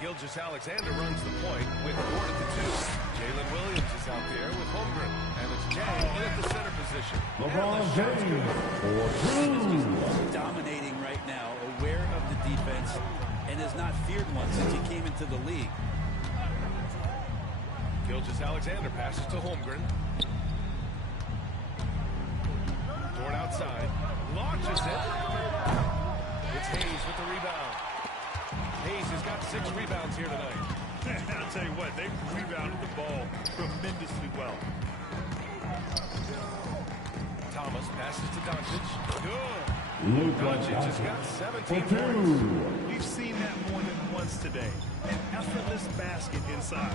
Gilgeous-Alexander runs the point with 4 at the 2. Jalen Williams is out there with Holmgren. And it's Jang in at the center position. LeBron James for 2. Dominating right now, aware of the defense, and has not feared one since he came into the league. Gilgeous-Alexander passes to Holmgren. Dort outside. Launches it. It's Hayes with the rebound. Hayes has got 6 rebounds here tonight. I'll tell you what, they've rebounded the ball tremendously well. Thomas passes to Doncic. Good. Doncic has got 17 points. We've seen that more than once today. An effortless basket inside.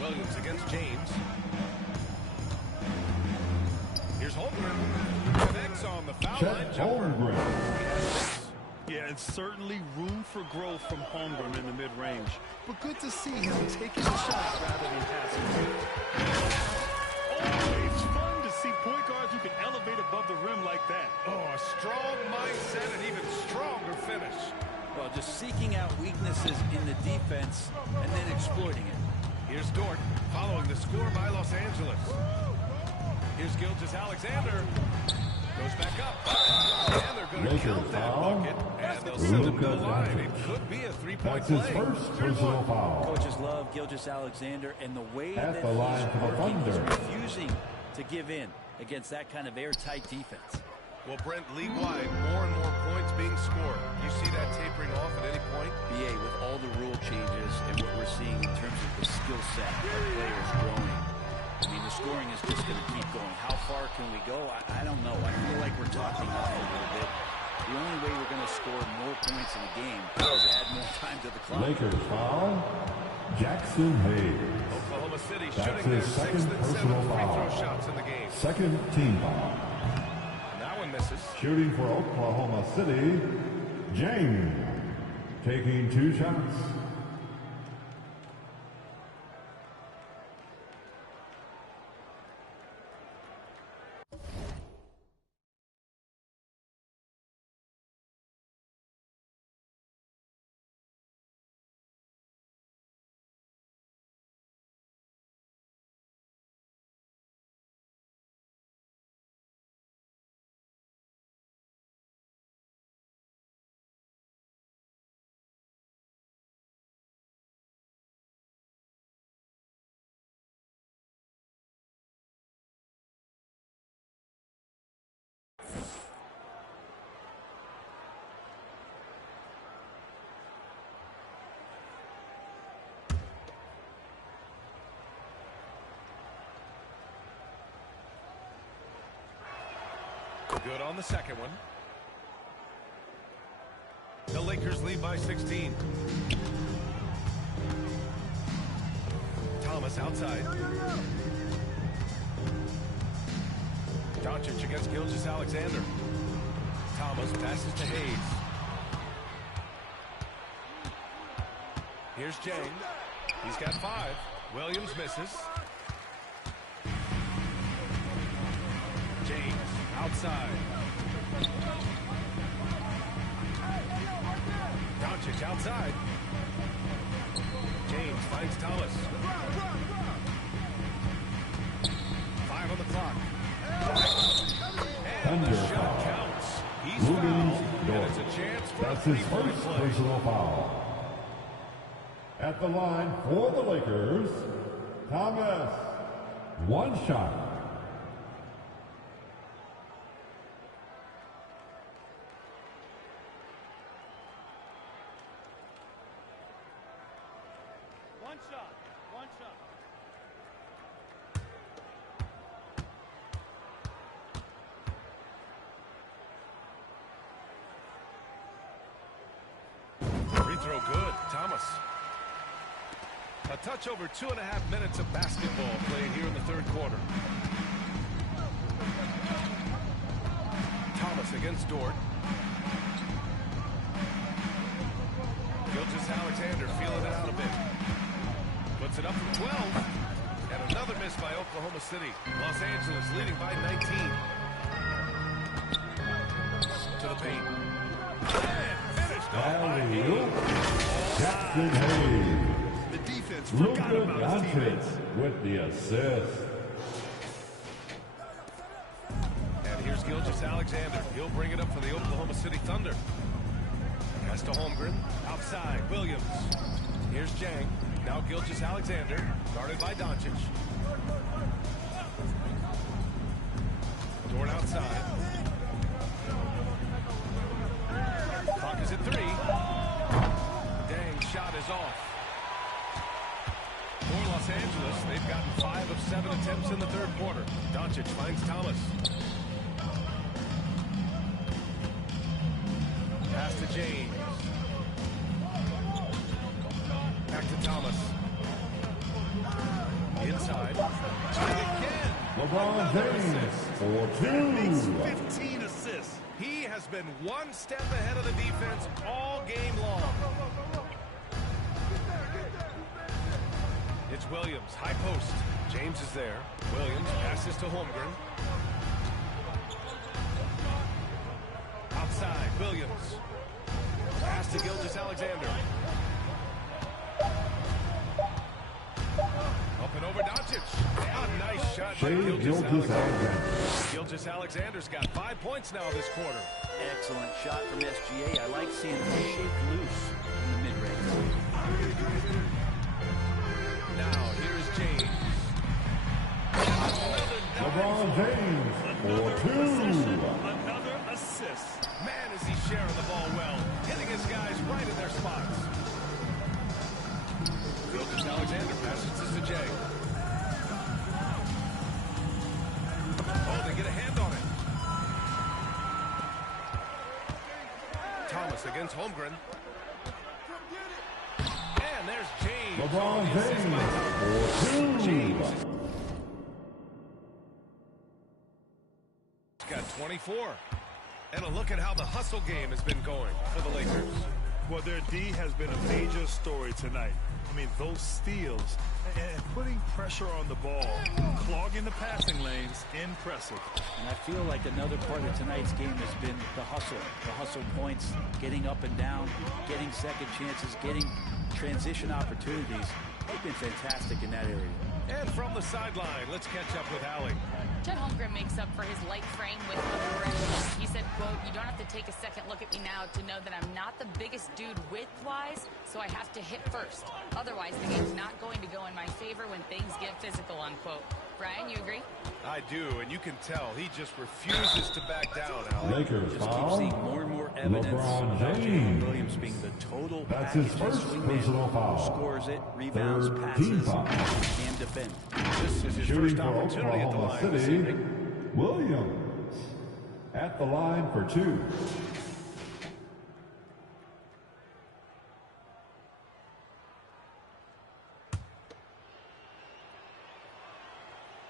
Williams against James. Here's Holmgren. Connects on the foul line jumper. Yeah, and certainly room for growth from Holmgren in the mid-range. But good to see him taking a shot rather than passing it. Always fun to see point guards who can elevate above the rim like that. Oh, a strong mindset and even stronger finish. Well, just seeking out weaknesses in the defense and then exploiting it. Here's Dort following the score by Los Angeles. Here's Gilgeous-Alexander. Goes back up. And they're going to count that bucket. And they'll send him to the line. It could be a 3-point play. That's his first personal foul. Coaches love Gilgeous-Alexander and the way At that the line he's for the working. He's Thunder. refusing to give in against that kind of airtight defense. Well, Brent, league-wide, more and more points being scored. You see that tapering off at any point? BA, with all the rule changes and what we're seeing in terms of the skill set of players growing, I mean, the scoring is just going to keep going. How far can we go? I don't know. I feel like we're talking off a little bit. The only way we're going to score more points in the game is add more time to the clock. Lakers foul. Jackson Hayes. Oklahoma City That's shooting their his 6th second and personal 7th free throw foul. shots in the game. Second team foul. That one misses. Shooting for Oklahoma City, James. Taking 2 shots. Good on the second one. The Lakers lead by 16. Thomas outside. Doncic against Gilgeous-Alexander. Thomas passes to Hayes. Here's Jang. He's got 5. Williams misses. James outside. Doncic outside. James finds Thomas. 5 on the clock. And the shot counts. He's fouled, and it's a chance for That's a his 3-point first play. personal foul. At the line for the Lakers, Thomas. 1 shot. One shot. Free throw good. Thomas. A touch over 2.5 minutes of basketball played here in the third quarter. Thomas against Dort. Gilgeous-Alexander feeling it out a bit. Puts it up from 12. And another miss by Oklahoma City. Los Angeles leading by 19. To the paint. And finish. Alley-oop. Jackson Hayes. The defense Luka forgot about his Doncic teammates. with the assist. And here's Gilgeous-Alexander. He'll bring it up for the Oklahoma City Thunder. Pass to Holmgren. Outside, Williams. Here's Jang. Now Gilgeous-Alexander. Guarded by Doncic. Dort outside. Clock is at 3. Dang, shot is off. For Los Angeles, they've gotten 5 of 7 attempts in the third quarter. Doncic finds Thomas. Pass to James. Back to Thomas. Inside. And again. LeBron James Makes for 2. 15 assists. He has been one step ahead of the defense all game long. It's Williams, high post. James is there. Williams passes to Holmgren. Outside, Williams. Pass to Gilgeous-Alexander. Up and over Doncic. A nice shot by Shai Gilgeous-Alexander. Gilgeous-Alexander's got 5 points now this quarter. Excellent shot from SGA. I like seeing him shake loose in the mid-range. Now, here's James. LeBron James for 2. Another assist. Man, is he sharing the ball well. Hitting his guys right in their spots. Gilgeous-Alexander passes to Sajay. Oh, they get a hand on it. Thomas against Holmgren. And there's James. LeBron The assist by Thomas. James for 2. James. He's got 24. And a look at how the hustle game has been going for the Lakers. Well, their D has been a major story tonight. I mean, those steals and putting pressure on the ball, clogging the passing lanes, impressive. And I feel like another part of tonight's game has been the hustle points, getting up and down, getting second chances, getting transition opportunities. They've been fantastic in that area. And from the sideline, let's catch up with Allie. Chet Holmgren makes up for his light frame with aggression. He said, quote, "You don't have to take a second look at me now to know that I'm not the biggest dude width-wise, so I have to hit first. Otherwise, the game's not going to go in my favor when things get physical," unquote. Brian, you agree? I do, and you can tell he just refuses to back down, Allie. Lakers Just keep foul. seeing more and more evidence LeBron about Jalen James. Williams being the total That's package his first swingman personal who foul. scores it, rebounds, Third passes, team foul. and defends. This is his Shooting first for opportunity at the Oklahoma line this City, evening. Williams at the line for 2.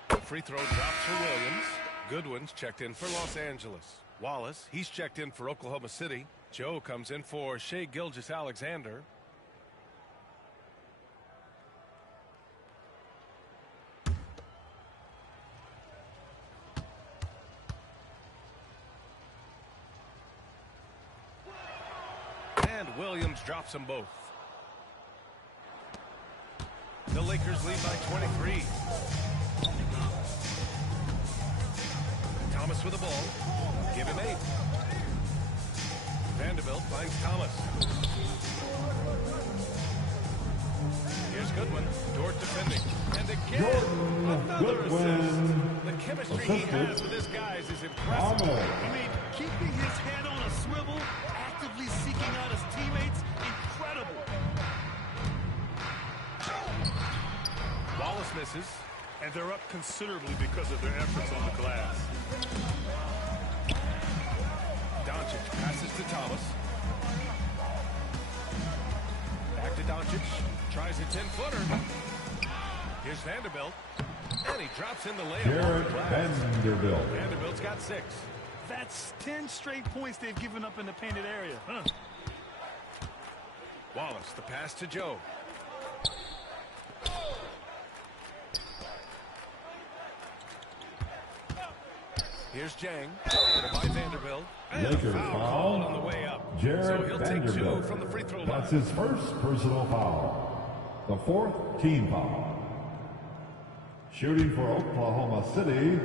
The free throw drops for Williams. Goodwin's checked in for Los Angeles. Wallace, he's checked in for Oklahoma City. Joe comes in for Shai Gilgeous-Alexander. And Williams drops them both. The Lakers lead by 23. Thomas with the ball. Give him 8. Vanderbilt finds Thomas. Here's Goodwin. Dort defending. And again, another assist. The chemistry he has with his guys is impressive. I mean, keeping his head on a swivel, actively seeking out his teammates, incredible. Wallace misses. And they're up considerably because of their efforts on the glass. Doncic passes to Thomas. Back to Doncic. Tries a 10-footer. Here's Vanderbilt. And he drops in the layup. Jared Vanderbilt. Vanderbilt's got 6. That's 10 straight points they've given up in the painted area. Huh? Wallace, the pass to Joe. Here's Jang. By Vanderbilt. And a Laker foul foul. called on the way up. So Jared he'll take 2 Vanderbilt. from the free throw line. That's his first personal foul. The 4th team foul. Shooting for Oklahoma City,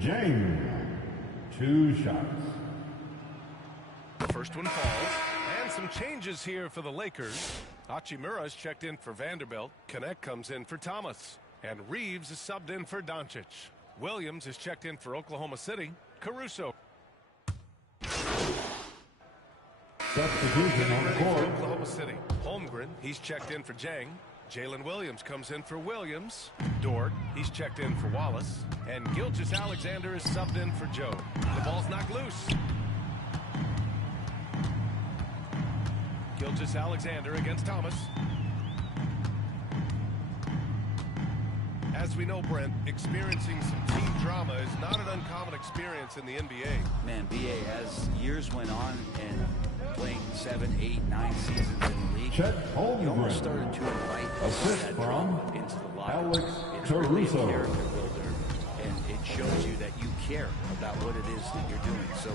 Jang. 2 shots. First one falls. And some changes here for the Lakers. Hachimura's checked in for Vanderbilt. Connect comes in for Thomas. And Reeves is subbed in for Doncic. Williams is checked in for Oklahoma City. Caruso. Substitution on the Ready for court. Oklahoma City. Holmgren, he's checked in for Jang. Jalen Williams comes in for Williams. Dort, he's checked in for Wallace. And Gilgeous-Alexander is subbed in for Joe. The ball's knocked loose. Gilgeous-Alexander against Thomas. As we know, Brent, experiencing some team drama is not an uncommon experience in the NBA. Man, BA, as years went on and playing 7, 8, 9 seasons in the league, Chet you almost Holmgren. started to invite Assist that from drama into the locker room. Alex It's really a Caruso. character builder, and it shows you that you care about what it is that you're doing. So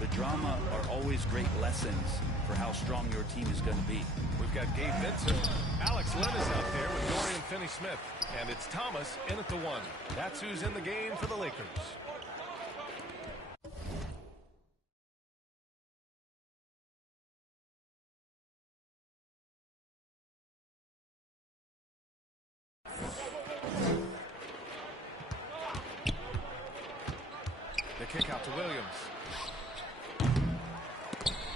the drama are always great lessons for how strong your team is going to be. We've got Gabe Vincent. Alex Len is out there with Dorian Finney-Smith. And it's Thomas in at the 1. That's who's in the game for the Lakers. The kick out to Williams.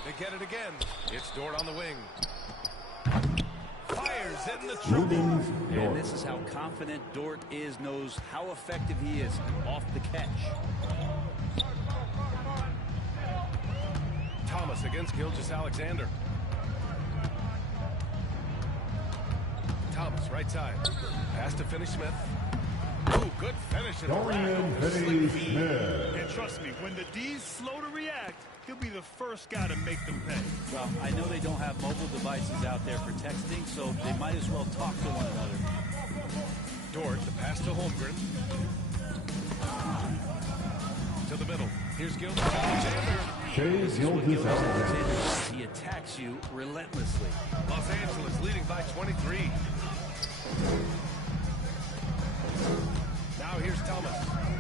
They get it again. It's Dort on the wing. Fires in the triple. Rubens And Dort. this is how confident Dort is, knows how effective he is off the catch. Thomas against Gilgeous-Alexander. Thomas, right side. Pass to Finney-Smith. Ooh, good finish in the rack. Dorian Over the slick feed. Finney-Smith. And trust me, when the D's slow to react, he'll be the first guy to make them pay. Well, I know they don't have mobile devices out there for texting, so they might as well talk to one another. Dort, the pass to Holmgren. To the middle. Here's Gilgeous-Alexander. Shea Gilgeous-Alexander. Alexander, he attacks you relentlessly. Los Angeles leading by 23. Now here's Thomas.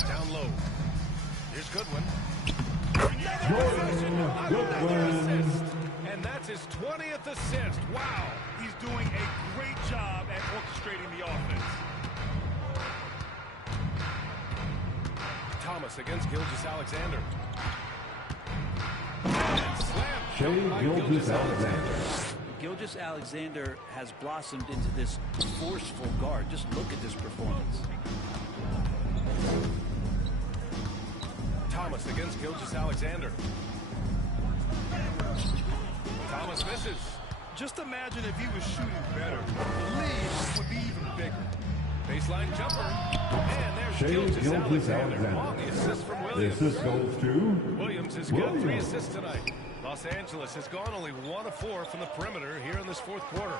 Down low. Here's Goodwin. Jordan Goodwin. And that's his 20th assist. Wow. He's doing a great job at orchestrating the offense. Thomas against Gilgeous-Alexander. Slam. Shea by Gilgeous-Alexander. Gilgeous-Alexander has blossomed into this forceful guard. Just look at this performance. Thomas against Gilgeous-Alexander. Thomas misses. Just imagine if he was shooting better. The lead would be even bigger. Baseline jumper. And there's Shea Gilgeous-Alexander Gilgeous-Alexander. on the assist from The Williams. assist goes to Williams has got 3 Williams. assists tonight. Los Angeles has gone only 1 of 4 from the perimeter here in this 4th quarter.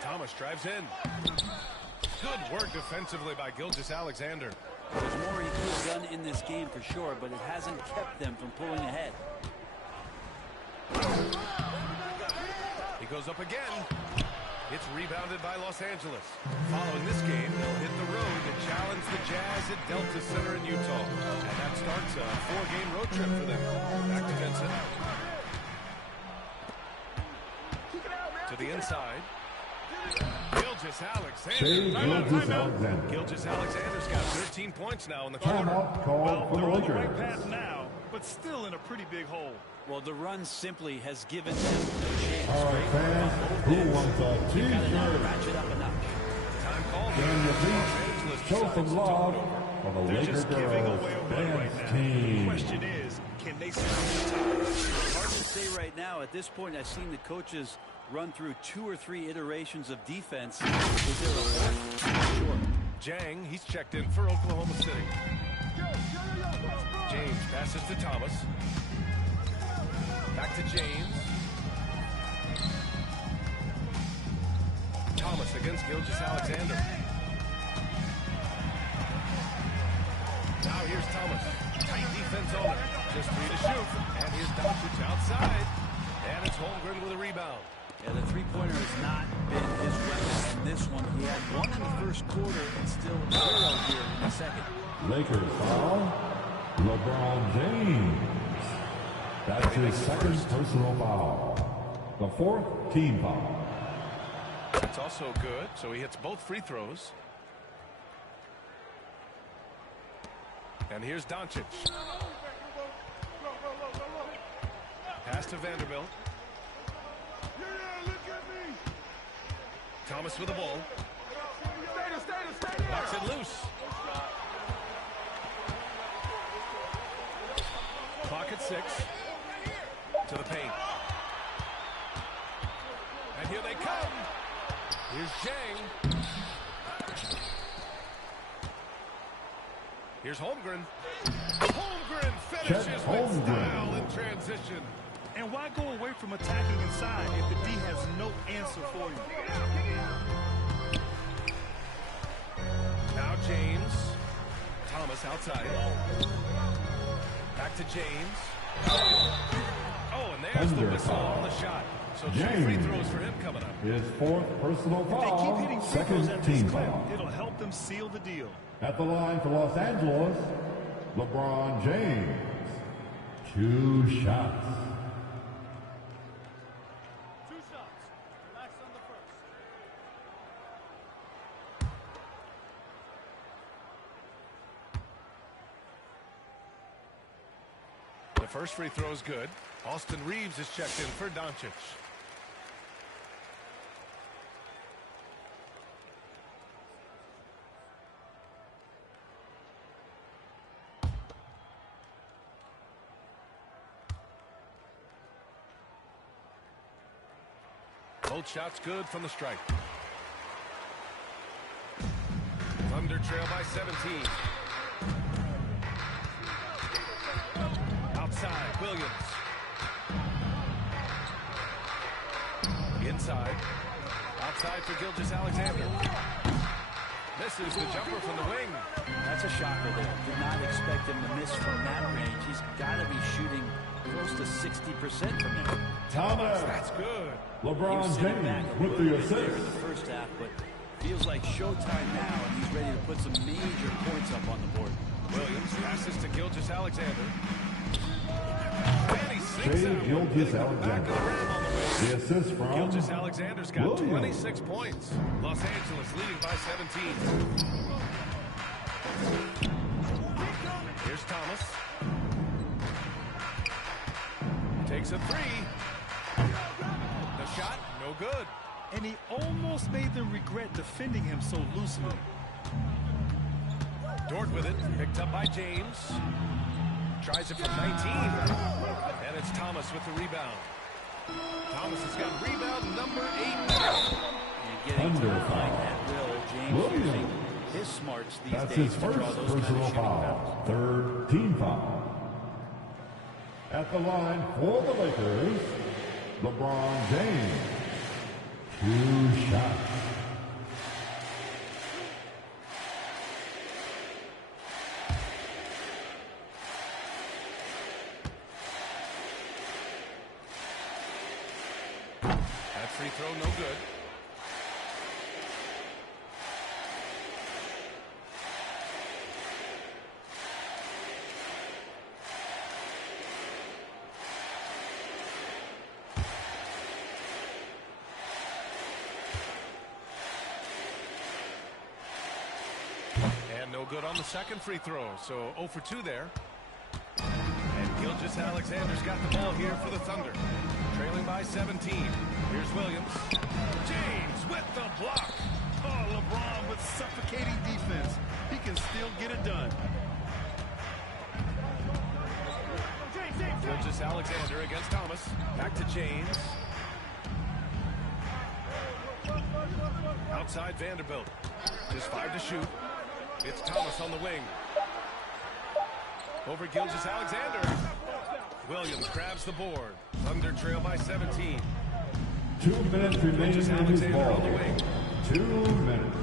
Thomas drives in. Good work defensively by Gilgeous-Alexander. There's more he could have done in this game for sure, but it hasn't kept them from pulling ahead. He goes up again. It's rebounded by Los Angeles. Following this game, they'll hit the road to challenge the Jazz at Delta Center in Utah. And that starts a 4-game road trip for them. Back to Vincent. To the inside. Gilgeous-Alexander. Shea Gilgeous-Alexander. Gilgeous-Alexander's got 13 points now in the Timeout quarter. called for the They're on the right Lakers. path now, but still in a pretty big hole. Well, the run simply has given them a chance. All right, fans, who wants a Gotta now t-shirt? ratchet up a notch. Time called. Can you Los please Angeles show some decides to love turn it over. for the They're Laker just giving girls away a run right dance now. The team? question is, can they stop the tide? Hard to say right now. At this point, I've seen the coaches run through 2 or 3 iterations of defense. Is there a fourth? Not sure. Jang, he's checked in for Oklahoma City. James passes to Thomas. Back to James. Thomas against Gilgeous-Alexander. Now here's Thomas. Tight defense on it. Just 3 to shoot. And here's Doncic outside. And it's Holmgren with a rebound. Yeah, the three-pointer has not been his weapon in this one. He had one in the first quarter and still 0 here in the second. Lakers foul. LeBron James. That's his second personal foul. The 4th team foul. That's also good. So he hits both free throws. And here's Doncic. Pass to Vanderbilt. Thomas with the ball. Knocks it loose. Clock at 6. To the paint. And here they come. Here's Jang. Here's Holmgren. Holmgren finishes with style in transition. And why go away from attacking inside if the D has no answer for you? Now James. Thomas outside. Back to James. Oh, and there's the whistle on the shot. So 2 free throws for him coming up. His 4th personal If they keep hitting foul. free throws Second at this team clip, foul. it'll help them seal the deal. At the line for Los Angeles, LeBron James. 2 shots. The first free throw is good. Austin Reeves is checked in for Doncic. Both shots good from the stripe. Thunder trail by 17. Outside, Williams. Inside. Outside for Gilgeous-Alexander. Misses the jumper from the wing. That's a shocker there. Did not expect him to miss from that range. He's got to be shooting close to 60% from there. Thomas. That's good. He was LeBron sitting back James a with little the bit there in assist. the first half, but feels like showtime now, and he's ready to put some major points up on the board. Williams passes to Gilgeous-Alexander. Shea Gilgeous-Alexander. The assist from Gilgeous-Alexander's got Williams. 26 points. Los Angeles leading by 17. Here's Thomas. Takes a 3. The shot, no good. And he almost made them regret defending him so loosely. Dort with it, picked up by James. Tries it from 19. And it's Thomas with the rebound. Thomas has got rebound number 8. And getting to the line at will, James using his smarts these That's days his to draw first those kind personal of shooting foul. fouls. 3rd team foul. At the line for the Lakers, LeBron James. 2 shots. That free throw, no good. And no good on the second free throw, so 0 for 2 there. And Gilgeous-Alexander's got the ball here for the Thunder. Trailing by 17. Here's Williams. James with the block. Oh, LeBron with suffocating defense. He can still get it done. Gilgeous-Alexander against Thomas. Back to James. Outside Vanderbilt. Just 5 to shoot. It's Thomas on the wing. Over Gilgeous-Alexander. Williams grabs the board. Thunder trail by 17. 2 minutes remaining in his Gilgeous-Alexander ball on the game. wing. 2 minutes.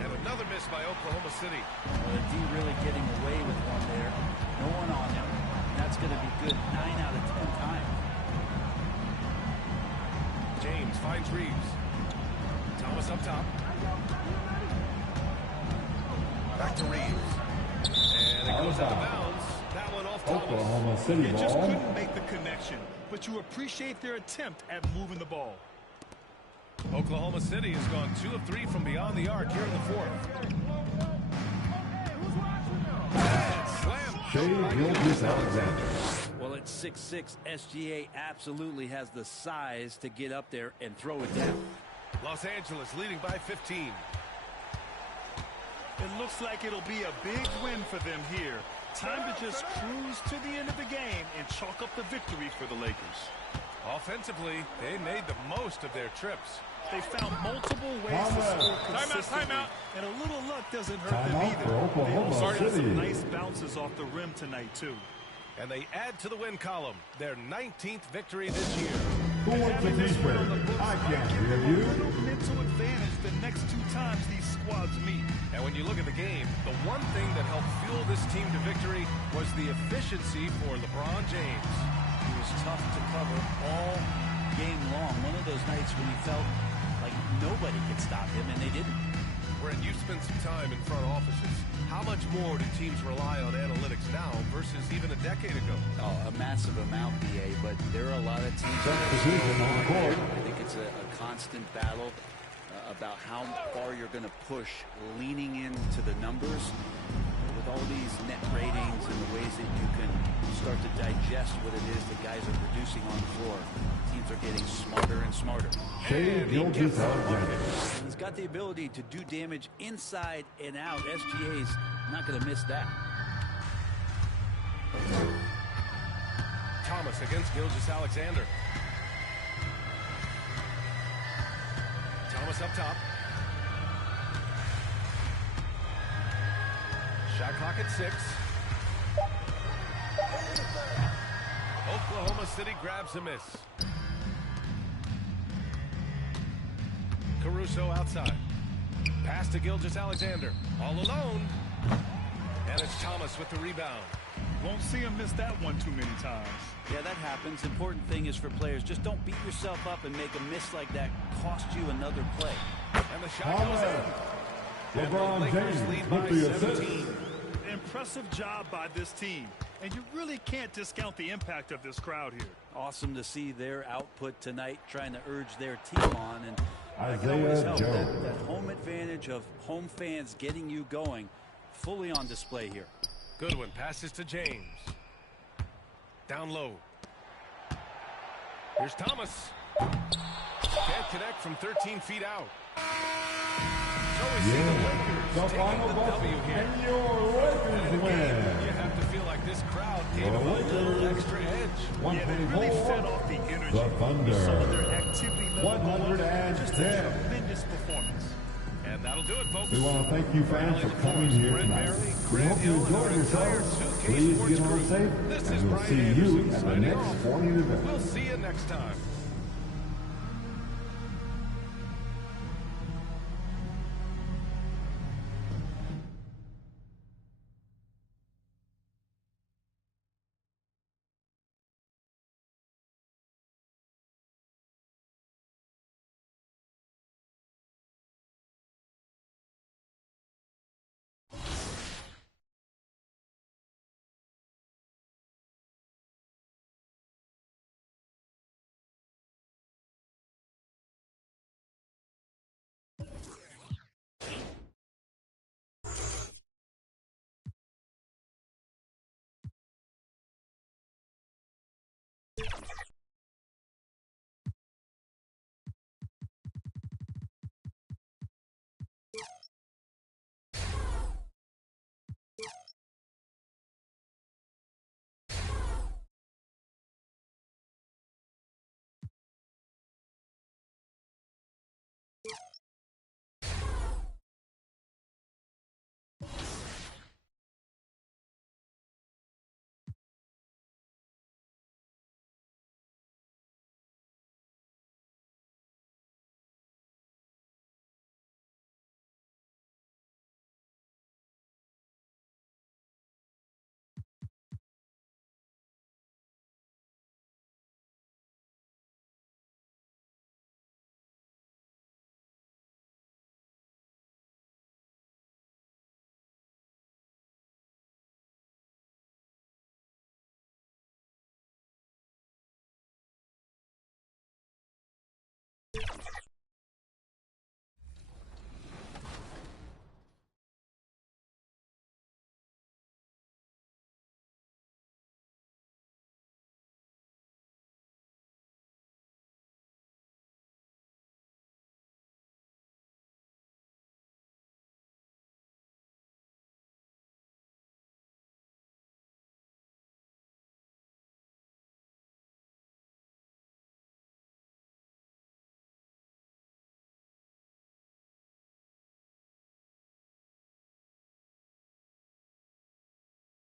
And another miss by Oklahoma City. Well, the D really getting away with one there. No one on him. That's going to be good 9 out of 10 times. James finds Reeves. Thomas up top. Back to Reeves. And it goes out of bounds. That one off Thomas. Oklahoma City They just ball. couldn't make the connection, but you appreciate their attempt at moving the ball. Oklahoma City has gone 2 of 3 from beyond the arc here in the fourth. Shea Gilgeous-Alexander. Well, at 6'6", SGA absolutely has the size to get up there and throw it down. Los Angeles leading by 15. It looks like it'll be a big win for them here. Time to just cruise to the end of the game and chalk up the victory for the Lakers. Offensively, they made the most of their trips. They found multiple ways to score consistently, and a little luck doesn't hurt them Timeout for either. They Oklahoma also got City. some nice bounces off the rim tonight, too. And they add to the win column their 19th victory this year. Who wants a t-shirt? I can't hear A you. little mental advantage the next 2 times these squads meet. And when you look at the game, the one thing that helped fuel this team to victory was the efficiency for LeBron James. He was tough to cover all game long. One of those nights when he felt like nobody could stop him, and they didn't. Brent, you spent some time in front offices. How much more do teams rely on analytics now versus even a decade ago? Oh, a massive amount, BA, but there are a lot of teams. Substitution on the court. I think it's a constant battle about how far you're going to push, leaning into the numbers with all these net ratings and the ways that you can start to digest what it is that guys are producing on the floor. Teams are getting smarter and smarter. Shea Gilgeous-Alexander. He's got the ability to do damage inside and out. SGA's not going to miss that. Thomas against Gilgeous-Alexander. Thomas up top. Shot clock at 6. Oklahoma City grabs a miss. Caruso outside. Pass to Gilgeous-Alexander. All alone. And it's Thomas with the rebound. Won't see him miss that one too many times. Yeah, that happens. Important thing is for players, just don't beat yourself up and make a miss like that cost you another play. And the shot goes in. And the LeBron Lakers James lead with by the assist. 17. Impressive job by this team, and you really can't discount the impact of this crowd here. Awesome to see their output tonight, trying to urge their team on. And that can Isaiah always help. Joe. That home advantage of home fans getting you going, fully on display here. Goodwin passes to James. Down low. Here's Thomas. Can't connect from 13 feet out. So we see the Yeah, the Lakers final taking the buzzer, W here. and your Lakers win. You have to feel like this crowd gave them a little extra edge. Yeah, they really fed 124. off the energy. The Thunder. You saw their activity level go up. 110. Just a tremendous performance. And that'll do it, folks. We want to thank you fans for coming here Brent tonight. Barry, We Grant hope you Hill, and enjoyed our entire yourselves. 2K Please Sports get home crew. safe, This is and we'll Brian see you Anderson at the signing next off. sporting event. We'll see you next time.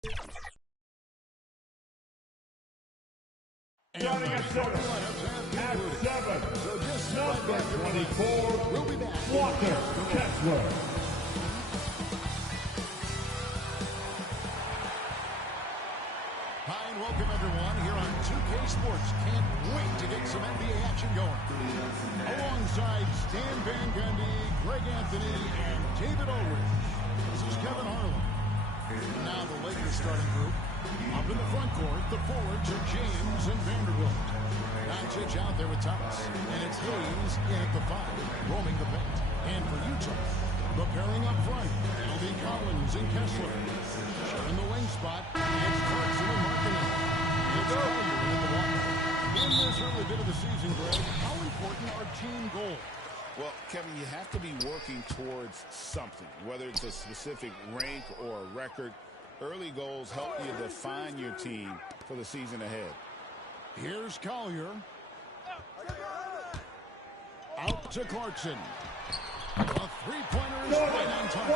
Starting at 7, number 24, Walker Kessler. Hi and welcome everyone here on 2K Sports. Can't wait to get some NBA action going. Alongside Stan Van Gundy, Greg Anthony, and David Ulrich. This is Kevin Harlan. Now the Lakers starting group. Up in the front court, the forwards are James and Vanderbilt. Doncic out there with Thomas. And it's Hayes in at the 5, roaming the paint. And for Utah, the pairing up front, L.B. Collins and Kessler. Sharing the wing spot, it's Clarkson and Markkanen. It's Collier in the water. In this early bit of the season, Greg, how important are team goals? Well, Kevin, you have to be working towards something, whether it's a specific rank or a record. Early goals help you define your team for the season ahead. Here's Collier. Out to Clarkson. A three-pointer is right on time.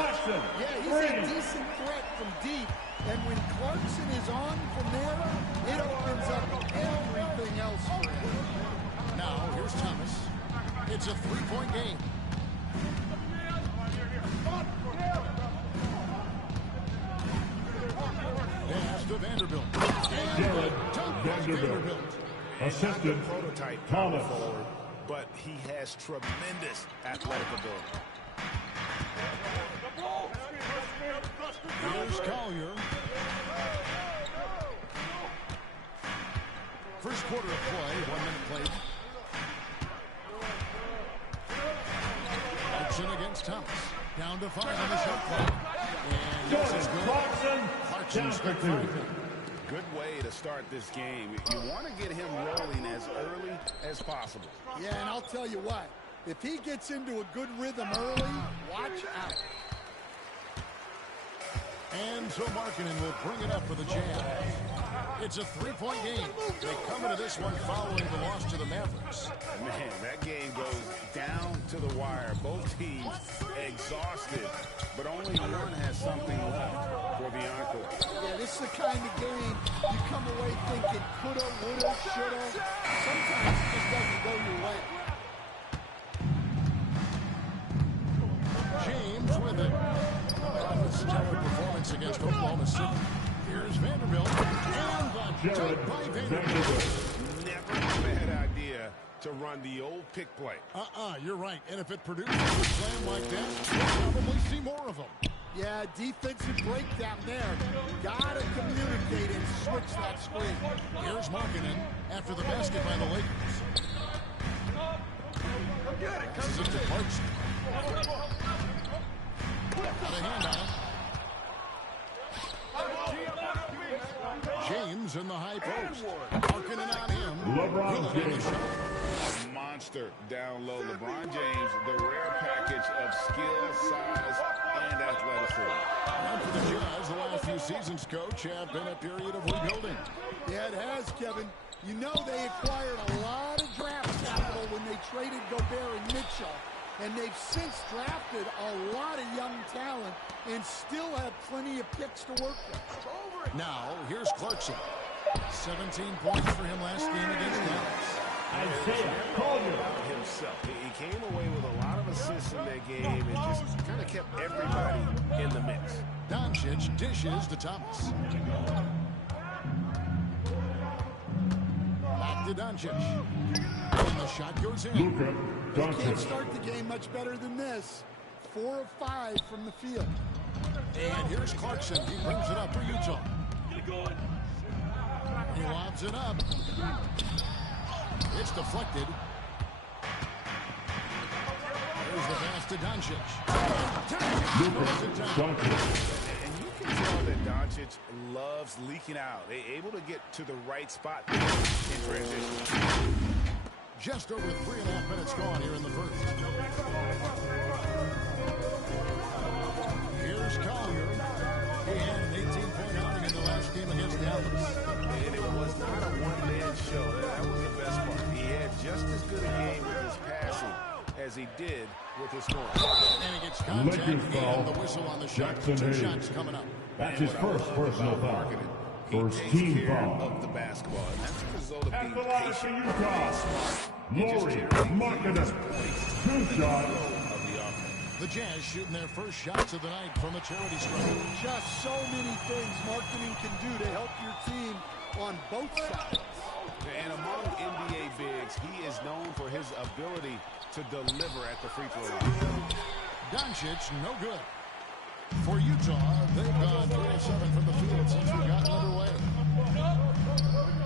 Yeah, he's a decent threat from deep. And when Clarkson is on from there, it opens up everything else for him. Now, here's Thomas. It's a three-point game. Pass to Vanderbilt. Jared Vanderbilt. Assistant Prototype Thomas. forward, but he has tremendous athletic ability. Here's Collier. First quarter of play, 1 minute played. Clarkson against Thomas. Down to 5 on the shot clock. And this is good. Clarkson's got 5. Good way to start this game. You want to get him rolling as early as possible. Yeah, and I'll tell you what, if he gets into a good rhythm early, watch out. And so Markkanen will bring it up for the Jazz. It's a three-point game. They come into this one following the loss to the Mavericks. Man, that game goes down to the wire. Both teams exhausted, but only one has something left for the encore. Yeah, this is the kind of game you come away thinking coulda, woulda, shoulda. Sometimes it just doesn't go your way. James with it. A stellar performance against Oklahoma City. Here's Vanderbilt. And the dunk by Vanderbilt. Never a bad idea to run the old pick play. You're right. And if it produces a slam like that, we'll probably see more of them. Yeah, defensive breakdown there. Gotta communicate and switch that screen. Here's Markkanen after the basket by the Lakers. This is it to Clarkson. Got a hand on him. James in the high post. Markkanen on him. LeBron James. A monster down low. LeBron James, the rare package of skill, size, and athleticism. And for the Jazz, the last few seasons, Coach, have been a period of rebuilding. Yeah, it has, Kevin. You know they acquired a lot of draft capital when they traded Gobert and Mitchell. And they've since drafted a lot of young talent and still have plenty of picks to work with. Now, here's Clarkson. 17 points for him last game against Dallas. Isaiah Collier. Himself. He came away with a lot of assists in that game and just kind of kept everybody in the mix. Doncic dishes to Thomas. Back to Doncic. And the shot goes in. Luka Can't Doncic. start the game much better than this. 4 of 5 from the field. And here's Clarkson. He brings it up for Utah. He lobs it up. It's deflected. There's the pass to Doncic. Luka Doncic. And you can tell that Doncic loves leaking out. Able to get to the right spot in transition. Just over 3.5 minutes gone here in the first. Here's Collier. He had an 18-point outing in the last game against Dallas. And it was not a one-man show. That was the best part. He had just as good a game with his passing as as he did with his score. And he gets contact Lakers foul. and the whistle on the shot. Jackson Two Hayes. shots coming up. That's his first personal foul. He First takes team care foul. of the basketball, and that's a result of At being the line for patient, Utah, being smart, and just Laurie generating Markkanen. points 2 in the shots. flow of the offense. The Jazz shooting their first shots of the night from the charity stripe. Just so many things marketing can do to help your team on both sides. And among NBA bigs, he is known for his ability to deliver at the free throw line. Doncic, no good. For Utah, they've gone 3 of 7 from the field since we got underway.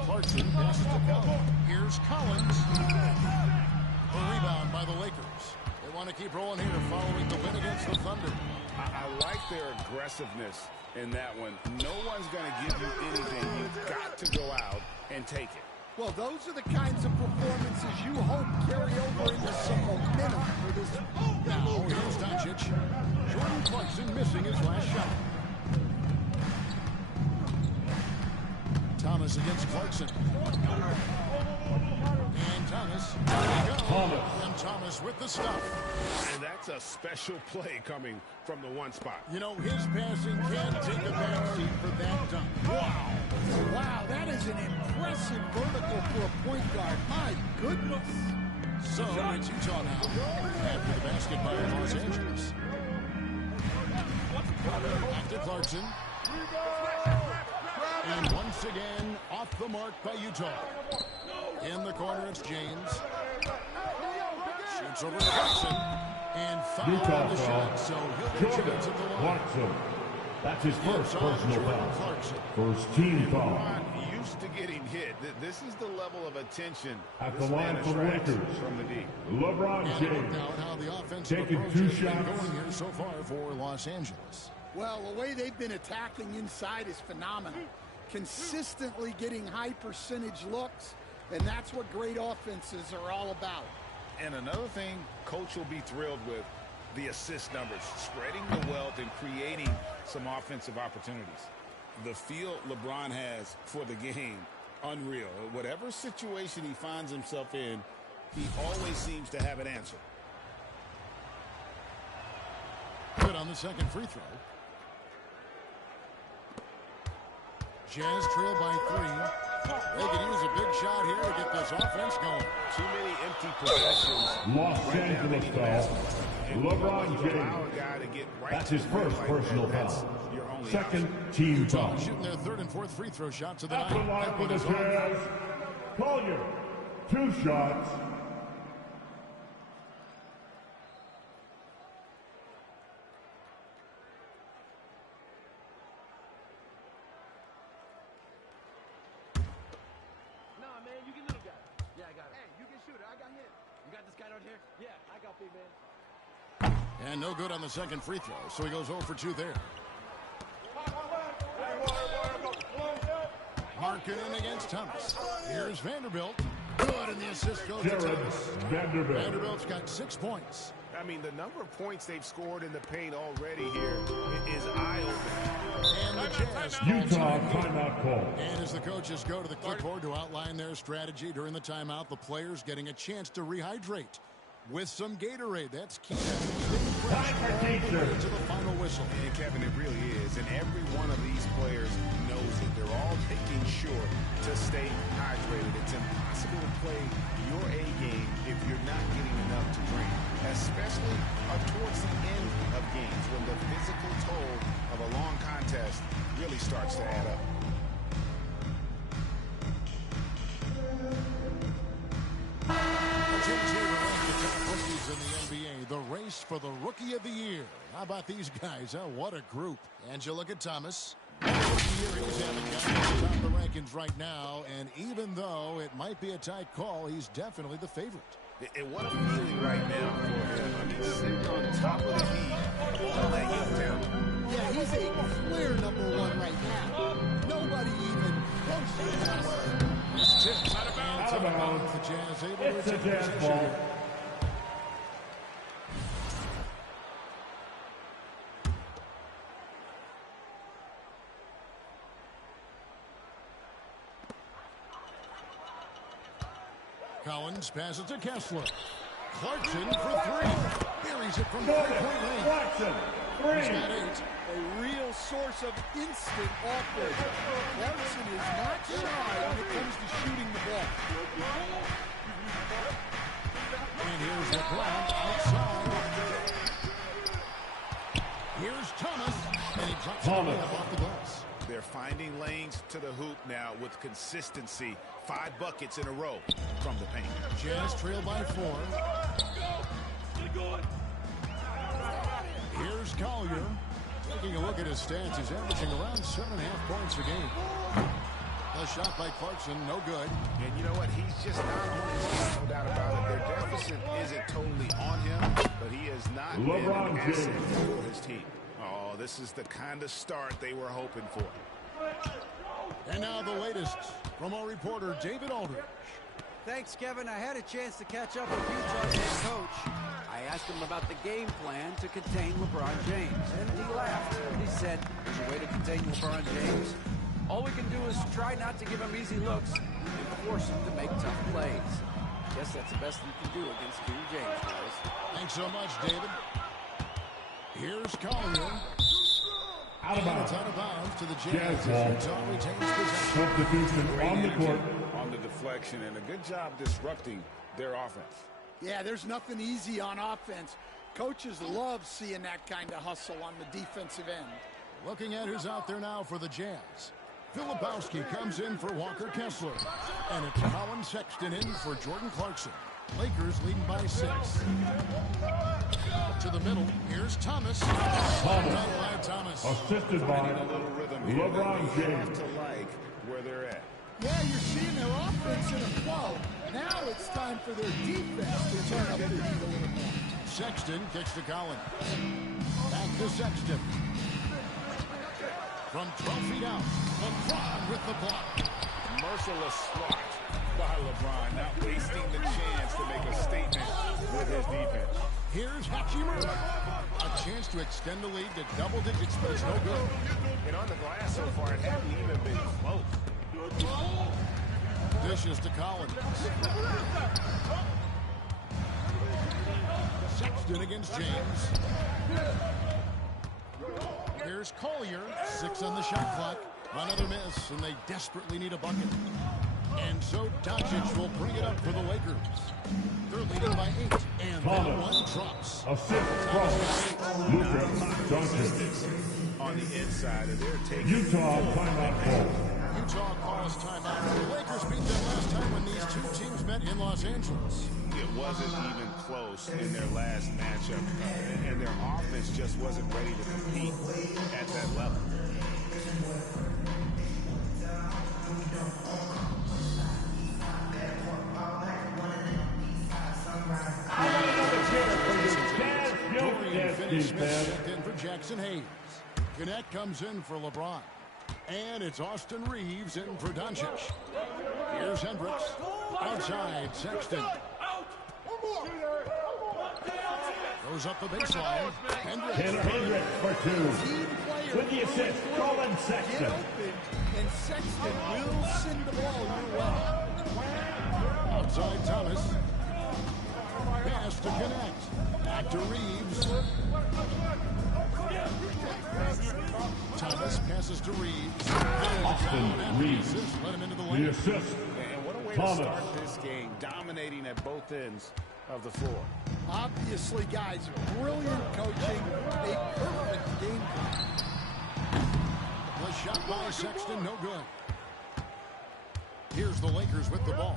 Clarkson passes to Collins. Here's Collins. A rebound by the Lakers. They want to keep rolling here following the win against the Thunder. I like their aggressiveness in that one. No one's going to give you anything. You've got to go out and take it. Well, those are the kinds of performances you hope carry over into some momentum for this. Now, here's Doncic. Jordan Clarkson missing his last shot. Thomas against Clarkson. And Thomas. There you go. And Thomas with the stuff. And that's a special play coming from the one spot. You know, his passing can take a backseat for that dunk. Wow. Wow, that is an impressive vertical for a point guard. My goodness. So it's Utah now. After the basket by Los Angeles. Back to Clarkson. And once again, off the mark by Utah. In the corner, it's James. Shoots over to Clarkson. And foul Utah on the foul. shot, so he'll get a Jordan chance at the line. Clarkson. That's his first It's on personal Jordan foul. Clarkson. First team foul. LeBron used to getting hit. This is the level of attention At this the line man for the attracts Lakers. from the D. LeBron And look James. now at how the offensive Taking approach 2 has been shots. going here so far for Los Angeles. Well, the way they've been attacking inside is phenomenal. Consistently getting high percentage looks, and that's what great offenses are all about. And another thing Coach will be thrilled with, the assist numbers, spreading the wealth and creating some offensive opportunities. The feel LeBron has for the game, unreal. Whatever situation he finds himself in, he always seems to have an answer. Good on the second free throw. Jazz trail by 3. They could use a big shot here to get this offense going. Too many empty possessions. Los Right now, they Angeles need the foul. basketball. And LeBron when you allow James. a guy to get right That's to his the rim first like personal that, that's foul. your only Second option. team Utah foul. shooting their 3rd and 4th free throw shots of the At the night. line That for one the is on. Jazz. Collier. 2 shots. Nah, man, you get little guy. Yeah, I got it. Hey, you can shoot it. I got him. You got this guy out here? Yeah, I got big man. And no good on the second free throw, so he goes 0 for 2 there. Markkanen against Thomas. Here's Vanderbilt. Good, and the assist goes to Jared Thomas. Vanderbilt. Vanderbilt's got 6 points. I mean, the number of points they've scored in the paint already here is eye-opening. And the Jazz call Utah timeout. timeout call. And as the coaches go to the clipboard to outline their strategy during the timeout, the players getting a chance to rehydrate with some Gatorade. That's key. Time for teacher. To the final whistle. And Kevin, it really is. And every one of these players knows it. They're all making sure to stay hydrated. It's impossible to play your A game if you're not getting enough to drink, especially towards the end of games when the physical toll of a long contest really starts to add up. Rookies in the NBA, the race for the Rookie of the Year. How about these guys? Oh, what a group. And you look at Thomas. Rookie year, he's having guys at the top of the rankings right now, and even though it might be a tight call, he's definitely the favorite. And what a feeling right now for him. I mean, sitting on top of the heap, all that young talent. Yeah, he's a clear #1 right now. Nobody even close to him. This tip. Out of bounds. The Jazz able It's to a take Jazz possession. ball. Collins passes to Kessler. Clarkson for three. Buries it from three-point range. Clarkson, He's got 8. A real source of instant offense. Clarkson is not shy when it comes to shooting the ball. And here's LeBron outside. Here's Thomas. And he drops it off the glass. They're finding lanes to the hoop now with consistency. 5 buckets in a row from the paint. Jazz trail by 4. Here's Collier. Taking a look at his stats, he's averaging around 7.5 points a game. A shot by Clarkson, no good. And you know what? He's just not on his game, no doubt about it. Their deficit isn't totally on him, but he has not been an asset for his team. Oh, this is the kind of start they were hoping for. And now the latest from our reporter, David Aldridge. Thanks, Kevin. I had a chance to catch up with Utah's head coach. I asked him about the game plan to contain LeBron James, and he laughed. He said, there's a way to contain LeBron James. All we can do is try not to give him easy looks and force him to make tough plays. Guess that's the best you can do against King James, guys. Thanks so much, David. Here's Collier. Out of bounds. It's out of bounds to the Jazz Jazz. ball. Utah retains possession. Substitution on the court. On the deflection, and a good job disrupting their offense. Yeah, there's nothing easy on offense. Coaches love seeing that kind of hustle on the defensive end. Looking at who's out there now for the Jazz. Filipowski comes in for Walker Kessler. And it's Colin Sexton in for Jordan Clarkson. Lakers leading by 6. Up to the middle. Here's Thomas. Thomas. Assisted by LeBron James. To like where they're at. Yeah, you're seeing their offense in a flow. Now it's time for their defense to turn up the heat a little more. Sexton kicks to Collins. Back to Sexton. From 12 feet out. LeBron with the block. Merciless swat by LeBron, not wasting the chance to make a statement with his defense. Here's Hachimura. A chance to extend the lead to double digits, but it's no good. And on the glass so far, it hasn't even been close. Dishes to Collins. Sexton against James. Here's Collier. 6 on the shot clock. Another miss, and they desperately need a bucket. And so Doncic will bring it up for the Lakers. They're leading by 8. And that one drops. Assist from Luka Doncic. On the inside, and they're taking Utah timeout ball. Utah calls timeout. The Lakers beat them last time when these two teams met in Los Angeles. It wasn't even close in their last matchup, and their offense just wasn't ready to compete at that level. Finney Smith checked in for Jackson Hayes. Gannett comes in for LeBron. And it's Austin Reeves in for Doncic. Here's Hendricks. Outside, Sexton. Goes up the baseline. Hendricks for 2. With the assist, Colin Sexton. Get open, and Sexton will send the ball your way. Outside, Thomas. Pass to Gannett. Back to Reeves. Thomas passes to Reeves. Austin Reeves. Let him into the The lane. assist. And what a way Thomas. to start this game, dominating at both ends of the floor. Obviously, guys, brilliant coaching, a perfect game plan. The shot by Sexton, no good. Here's the Lakers with the ball.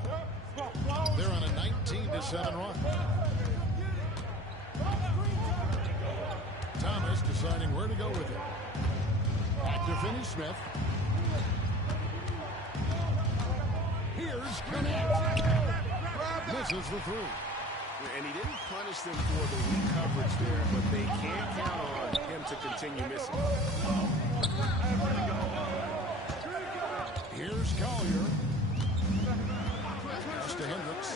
They're on a 19-7 run. Thomas deciding where to go with it. Back to Finney Smith. Here's Gannett. Misses the 3. And he didn't punish them for the weak coverage there, but they can't count on him to continue missing. Here's Collier. Pass to Hendricks.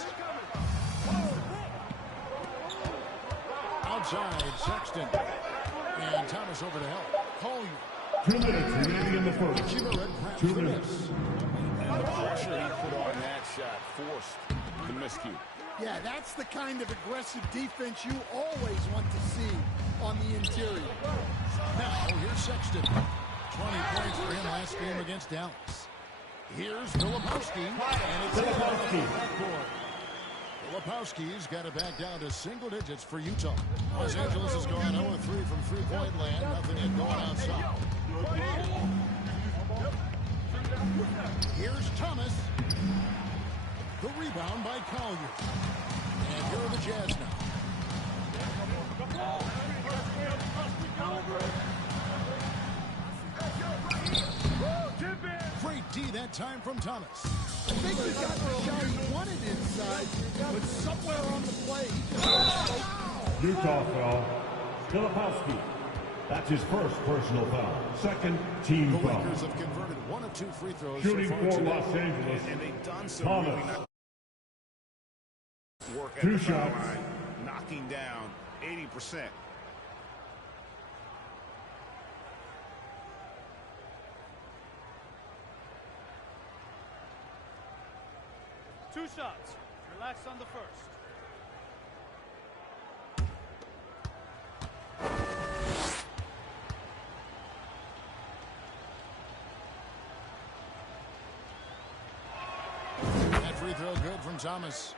Outside, Sexton. And Thomas over to help. Collier. 2 minutes remaining in the first. 2 minutes. And the pressure he put on that shot forced the miscue. Yeah, that's the kind of aggressive defense you always want to see on the interior. Now, here's Sexton. 20 points for him last game against Dallas. Here's Filipowski. And it's Filipowski. Filipowski's got it back down to single digits for Utah. Los Angeles has gone 0-3 from three-point land. Nothing yet going outside. Here's Thomas. The rebound by Collier. And here are the Jazz now. Great D that time from Thomas. I think he got the shot he wanted inside, but somewhere on the play, he just Utah foul. Filipowski. That's his first personal foul. Second team The foul. Lakers have converted 1 of 2 free throws. Shooting so far for today. Los Angeles. And they've done so Thomas. really nice work at 2 the foul shots. line, knocking down 80%. Two shots. Relax on the first. That free throw good from Thomas.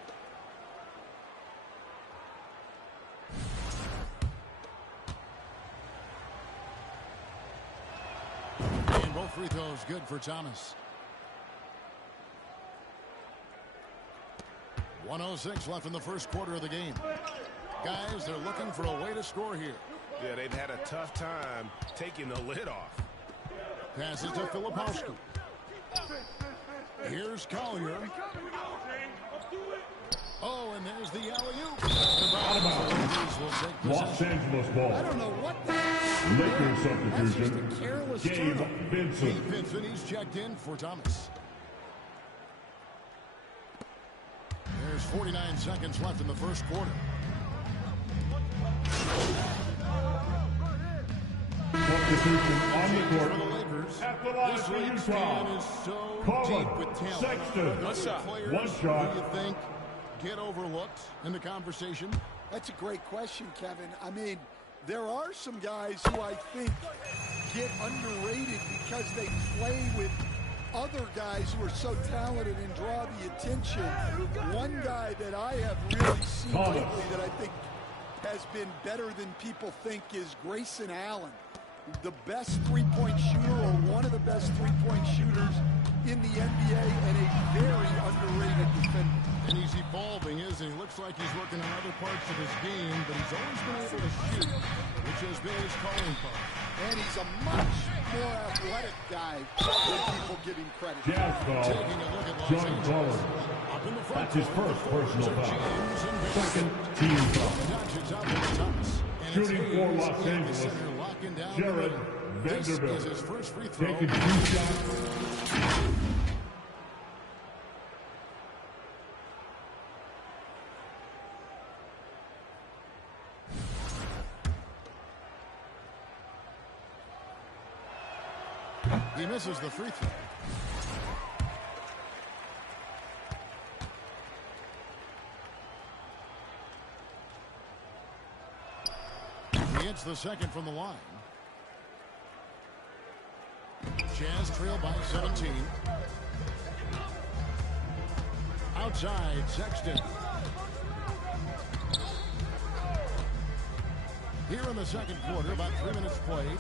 And both free throws good for Thomas. 1:06 left in the first quarter of the game. Guys, they're looking for a way to score here. Yeah, they've had a tough time taking the lid off. Passes to Filipowski. Here's Collier. Oh, and there's the alley-oop. Los Angeles ball. I don't know what Lakers that's just a substitution. careless Gabe turn. Vincent. Gabe Vincent, he's checked in for Thomas. There's 49 seconds left in the first quarter. Substitution on the court. For the Lakers. At the line This for league Utah. stand is so Colin deep with talent. Sexton. One shot. Players One shot. who you think get overlooked in the conversation? That's a great question, Kevin. I mean, there are some guys who I think get underrated because they play with other guys who are so talented and draw the attention. One guy that I have really seen lately that I think has been better than people think is Grayson Allen. The best three-point shooter, or one of the best three-point shooters in the NBA, and a very underrated defender. And he's evolving, isn't he? Looks like he's working on other parts of his game, but he's always been able to shoot, which has been his calling card. And he's a much more athletic guy than people give him credit. Jazz foul. Taking a look at Los John Angeles. Collins. Up in the front That's his court, first the personal forwards are foul. James and Second Vincent. team foul. Dodgers out there with Thomas. And it's Shooting for Hayes Los in the Angeles. center, locking down the Jared rim. This Vanderbilt. is his first free throw. Taking 2 shots. He misses the free throw. He hits the second from the line. Jazz trail by 17. Outside, Sexton. Here in the second quarter, about 3 minutes played.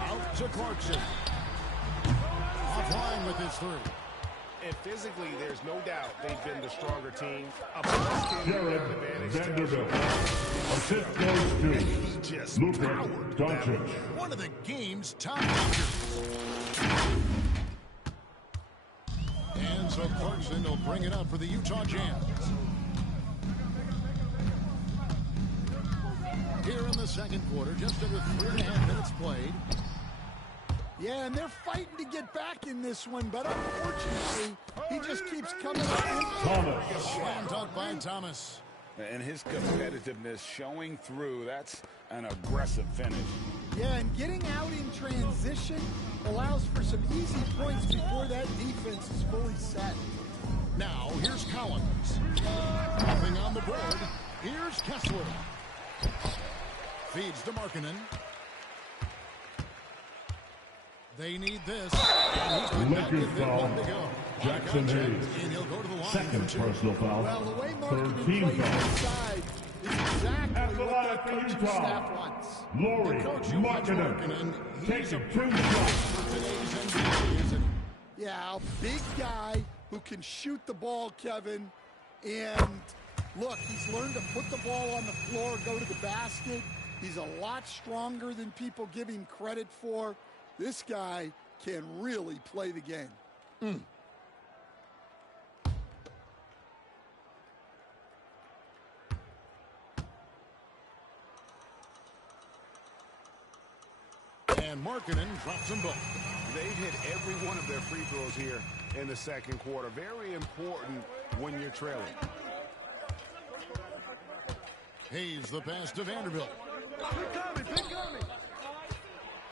Out to Clarkson. Offline with his three. And physically, there's no doubt they've been the stronger team. A plus team Jared advantage to Vanderbilt. Assist goes to just Luka powered Doncic. One of the game's top knockers. And so Clarkson will bring it up for the Utah Jazz. Here in the second quarter, just under 3.5 minutes played. Yeah, and they're fighting to get back in this one, but unfortunately, he just keeps coming up empty. Thomas. Slam dunk by Thomas. And his competitiveness showing through. That's an aggressive finish. Yeah, and getting out in transition allows for some easy points before that defense is fully set. Now, here's Collins. Nothing on the board. Here's Kessler. Feeds to Markkanen. They need this. And he could not get that one to go. Jackson Hayes. And he'll go to the line. Second personal foul. Well, the way Third Markkanen team plays foul. inside is exactly what that coaching staff wants. Laurie Markkanen takes a 2 shots. Yeah, a big guy who can shoot the ball, Kevin. And look, he's learned to put the ball on the floor, go to the basket. He's a lot stronger than people give him credit for. This guy can really play the game. And Markkanen drops them both. They've hit every one of their free throws here in the second quarter. Very important when you're trailing. Hayes the pass to Vanderbilt.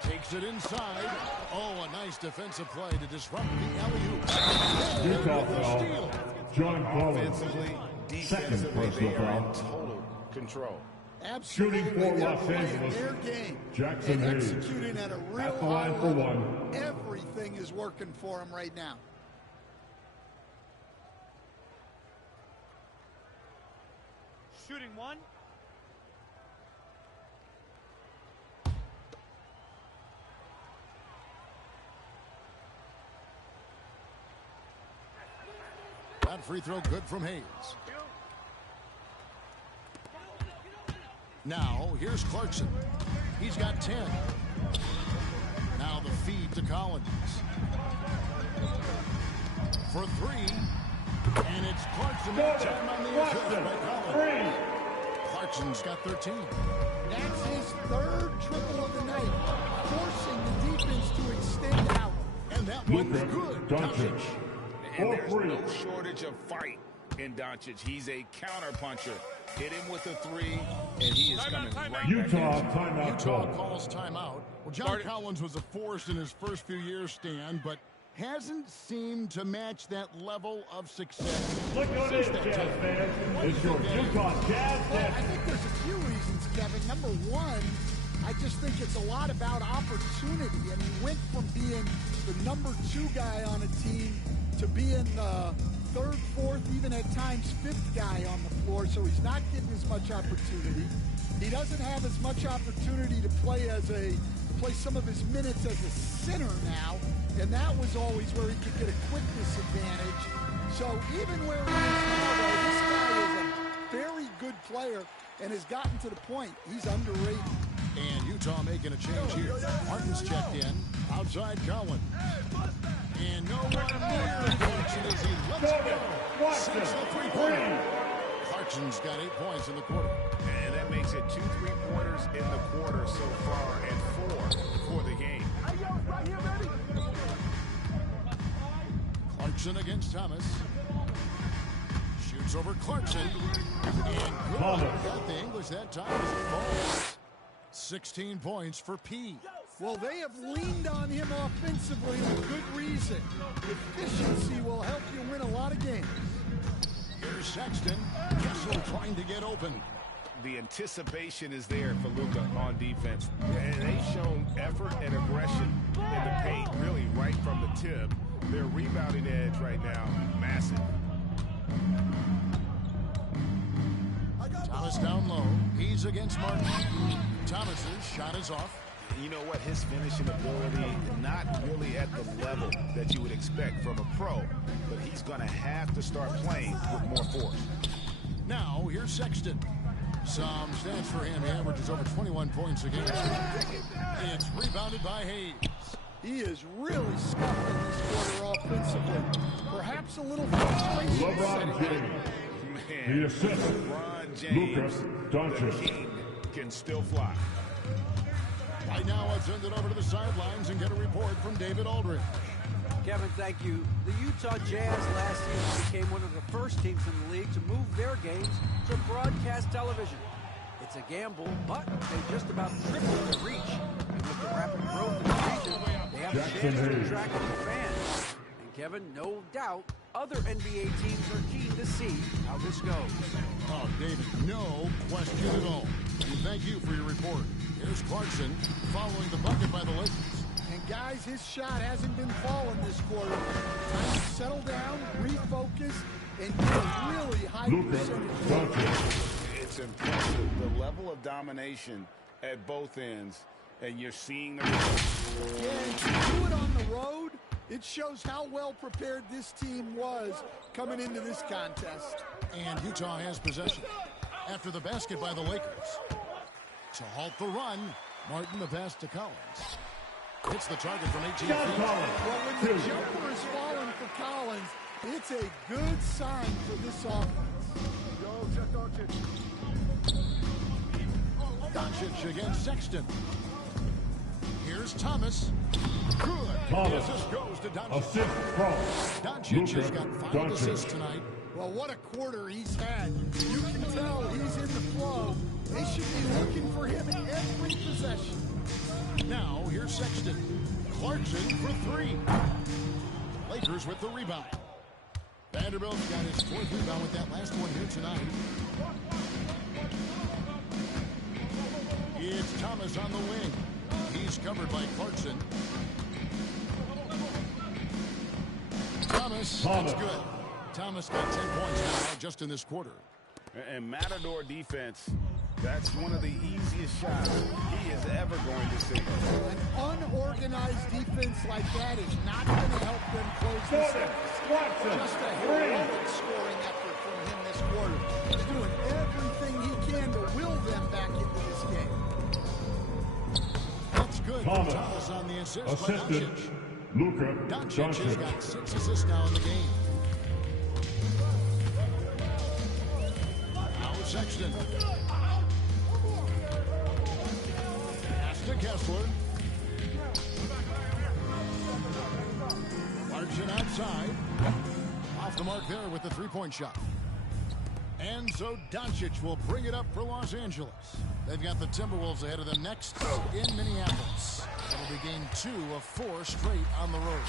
Takes it inside. Oh, a nice defensive play to disrupt the alley-oop. Utah foul. John Collins. Offensively, Second defensively, personal they are in foul. total control. Absolutely. Shooting for They're Los playing Angeles. their game. Jackson and Hayes. executing at a real At the high line for level. one. Everything is working for him right now. Shooting one. That free throw good from Hayes. Now, here's Clarkson. He's got 10. Now the feed to Collins. For 3. And it's Clarkson. That time on the assist by Collins. Clarkson's got 13. That's his third triple of the night, forcing the defense to extend out. And that one was good. Doncic. And there's no shortage of fight in Doncic. He's a counter puncher. Hit him with a 3, and he is coming right Utah back timeout. Utah calls timeout. Well, John Collins was a force in his first few years, Stan, but hasn't seemed to match that level of success. Look at this, Jazz fans. It's your Utah Jazz. Well, I think there's a few reasons, Kevin. Number one, I just think it's a lot about opportunity. And he went from being the number 2 guy on a team to being the 3rd, 4th, even at times 5th guy on the floor. So he's not getting as much opportunity. He doesn't have as much opportunity to play some of his minutes as a center now. And that was always where he could get a quickness advantage. So even where he is now, though, this guy is a very good player and has gotten to the point he's underrated. And Utah making a change here. Martin's checked in. Outside Collins. And no one near Clarkson as he lets it go. Sinks the three-pointer. Clarkson's got 8 points in the quarter. And that makes it 2 3-pointers in the quarter so far and 4 for the game. Clarkson against Thomas. Shoots over Clarkson. And Thomas. got the English that time as it falls. 16 points for P. Well, they have leaned on him offensively with good reason. Efficiency will help you win a lot of games. Here's Sexton. Kessler trying to get open. The anticipation is there for Luka on defense. And they've shown effort and aggression in the paint really right from the tip. Their rebounding edge right now, massive. Thomas down low. He's against Martin. Thomas's shot is off. You know what? His finishing ability, not really at the level that you would expect from a pro, but he's going to have to start playing with more force. Now, here's Sexton. Some stats for him. He averages over 21 points a game. It's rebounded by Hayes. He is really scuffling this quarter offensively. Perhaps a little frustration. LeBron James. Man, The assist. LeBron James, Luka Doncic. the king, can still fly. Right now, I'll send it over to the sidelines and get a report from David Aldridge. Kevin, thank you. The Utah Jazz last season became one of the first teams in the league to move their games to broadcast television. It's a gamble, but they just about tripled their reach. And with the rapid growth in the region, they have a chance to attract new fans. And Kevin, no doubt, Other NBA teams are keen to see how this goes. Oh, David, no question at all. And thank you for your report. Here's Clarkson following the bucket by the Lakers. And guys, his shot hasn't been falling this quarter. Time to settle down, refocus, and get a really high percentage. It's impressive, the level of domination at both ends, and you're seeing the results. Yeah, and to do it on the road, it shows how well prepared this team was coming into this contest. And Utah has possession after the basket by the Lakers. To halt the run, Martin the pass to Collins. Hits the target from 18 feet. Well, when the jumper is falling for Collins, it's a good sign for this offense. Doncic against Sexton. Here's Thomas. Good. Thomas. The assist goes to Doncic. Assist from Doncic has got 5 Doncic. assists tonight. Well, what a quarter he's had. You can tell he's in the flow. They should be looking for him in every possession. Now, here's Sexton. Clarkson for 3. Lakers with the rebound. Vanderbilt's got his 4th rebound with that last one here tonight. It's Thomas on the wing. He's covered by Clarkson. Thomas. That's good. Thomas got 10 points now just in this quarter. And Matador defense, that's one of the easiest shots he is ever going to see. An unorganized defense like that is not going to help them close this out. Just a heroic scoring effort from him this quarter. He's doing everything he can to will them back into this game. That's good. Thomas on the assist by Doncic. Luka Doncic has got 6 assists now in the game. Now Sexton. Pass to Kessler. Clarkson outside. Off the mark there with the 3-point shot. And so Doncic will bring it up for Los Angeles. They've got the Timberwolves ahead of them next in Minneapolis. That'll be game 2 of 4 straight on the road.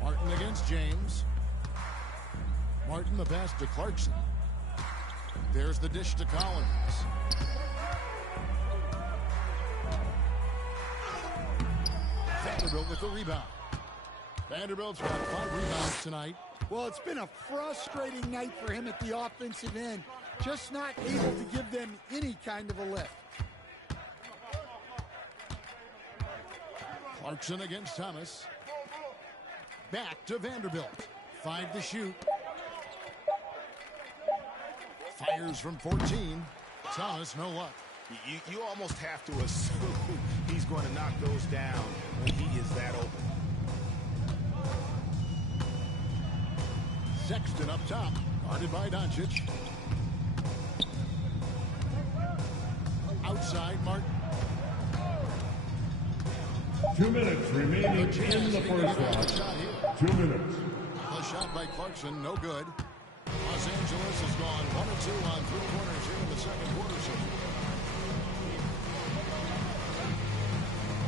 Martin against James. Martin the pass to Clarkson. There's the dish to Collins. Vanderbilt with the rebound. Vanderbilt's got 5 rebounds tonight. Well, it's been a frustrating night for him at the offensive end. Just not able to give them any kind of a lift. Clarkson against Thomas. Back to Vanderbilt. 5 to shoot. Fires from 14. Thomas, no luck. You almost have to assume he's going to knock those down when he is that open. Sexton up top, guarded by Doncic. Outside, Martin. 2 minutes remaining in the first half. 2 minutes. The shot by Clarkson, no good. Los Angeles has gone 1 of 2 on 3 corners here in the second quarter.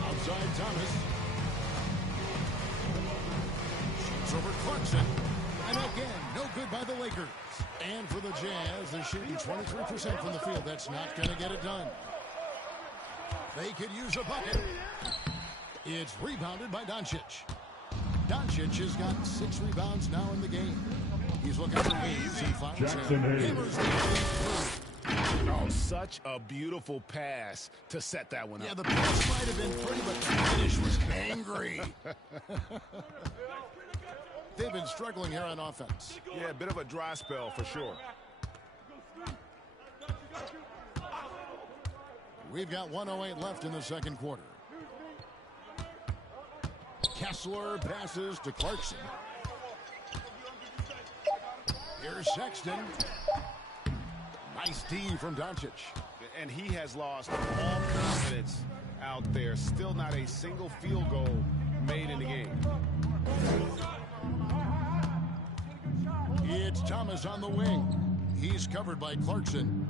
Outside, Thomas. Shoots over Clarkson. And again, no good by the Lakers. And for the Jazz, they're shooting 23% from the field. That's not going to get it done. They could use a bucket. It's rebounded by Doncic. Doncic has got 6 rebounds now in the game. He's looking for waves and fires. Jackson Hayes. Oh, such a beautiful pass to set that one up. Yeah, the pass might have been pretty, but the finish was angry. They've been struggling here on offense. Yeah, a bit of a dry spell for sure. We've got 1:08 left in the second quarter. Kessler passes to Clarkson. Here's Sexton. Nice D from Doncic. And he has lost all confidence out there. Still not a single field goal made in the game. It's Thomas on the wing. He's covered by Clarkson.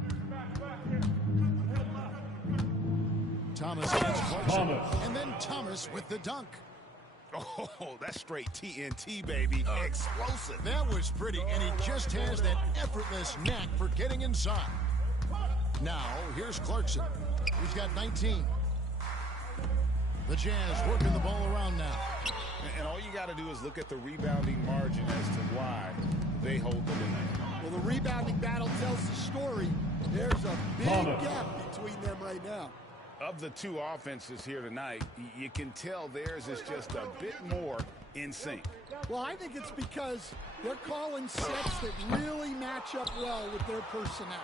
Thomas against Clarkson. And then Thomas with the dunk. Oh, that's straight TNT, baby. Explosive. That was pretty, and he just has that effortless knack for getting inside. Now, here's Clarkson. He's got 19. The Jazz working the ball around now. And all you got to do is look at the rebounding margin as to why they hold the lead. Well, the rebounding battle tells the story. There's a big gap between them right now. Of the two offenses here tonight, you can tell theirs is just a bit more in sync. Well, I think it's because they're calling sets that really match up well with their personnel.